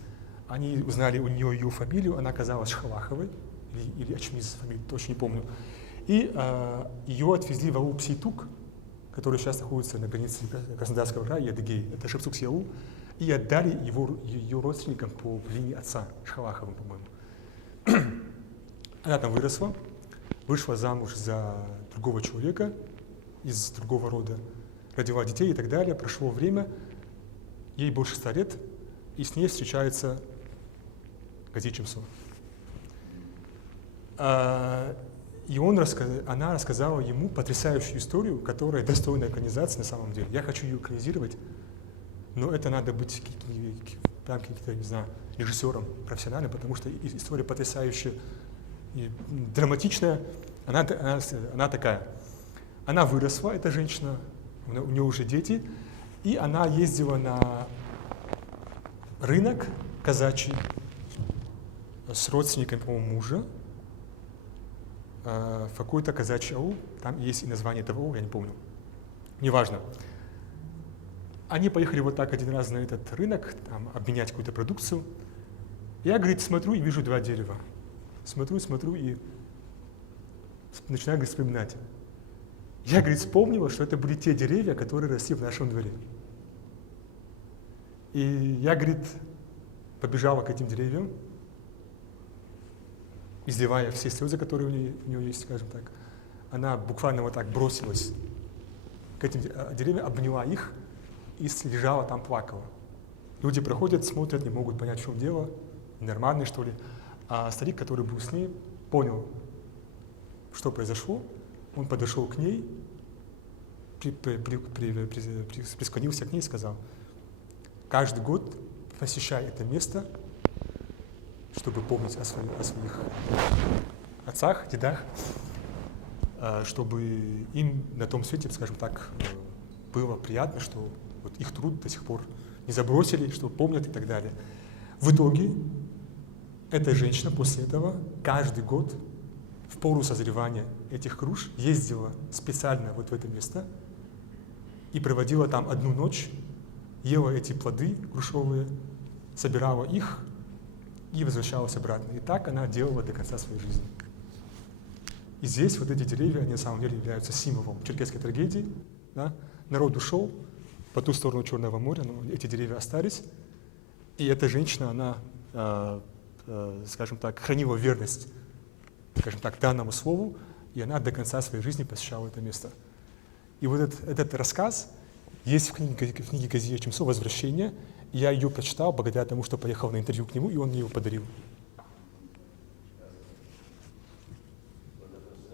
Они узнали у нее ее фамилию, она оказалась Шхалаховой, или Ачмиз, фамилию, точно не помню. И ее отвезли в аул Псейтук, который сейчас находится на границе Краснодарского края и Адыгеи, это Шепсукский аул, и отдали ее родственникам по линии отца, Шхалаховым, по-моему. Она там выросла, вышла замуж за другого человека из другого рода, родила детей и так далее. Прошло время, ей больше 100 лет, и с ней встречается Гази Чемсо. И она рассказала ему потрясающую историю, которая достойна экранизации на самом деле. Я хочу ее экранизировать, но это надо быть каким-то, не знаю, режиссером профессиональным, потому что история потрясающая и драматичная. Она такая. Она выросла, эта женщина, у нее уже дети, и она ездила на рынок казачий с родственниками, по-моему, мужа, в какой-то казачий аул, там есть и название этого аула, я не помню, неважно. Они поехали вот так один раз на этот рынок, там, обменять какую-то продукцию. Я, говорит, смотрю и вижу 2 дерева. Смотрю и начинаю, говорит, вспоминать. Я, говорит, вспомнила, что это были те деревья, которые росли в нашем дворе. И я, говорит, побежала к этим деревьям, изливая все слезы, которые у нее есть, скажем так. Она буквально вот так бросилась к этим деревьям, обняла их и лежала там, плакала. Люди проходят, смотрят, не могут понять, в чем дело, нормальный, что ли. А старик, который был с ней, понял, что произошло. Он подошел к ней, присклонился к ней и сказал: каждый год посещай это место, чтобы помнить о своих отцах, дедах, чтобы им на том свете, скажем так, было приятно, что вот их труд до сих пор не забросили, что помнят и так далее. В итоге эта женщина после этого каждый год в пору созревания этих груш ездила специально вот в это место и проводила там одну ночь, ела эти плоды грушевые, собирала их и возвращалась обратно. И так она делала до конца своей жизни. И здесь вот эти деревья, они на самом деле являются символом черкесской трагедии. Да? Народ ушел по ту сторону Черного моря, но эти деревья остались. И эта женщина, она, скажем так, хранила верность, скажем так, данному слову, и она до конца своей жизни посещала это место. И вот этот рассказ есть в книге Гази Чемсо «Возвращение». Я ее прочитал благодаря тому, что поехал на интервью к нему, и он мне его подарил.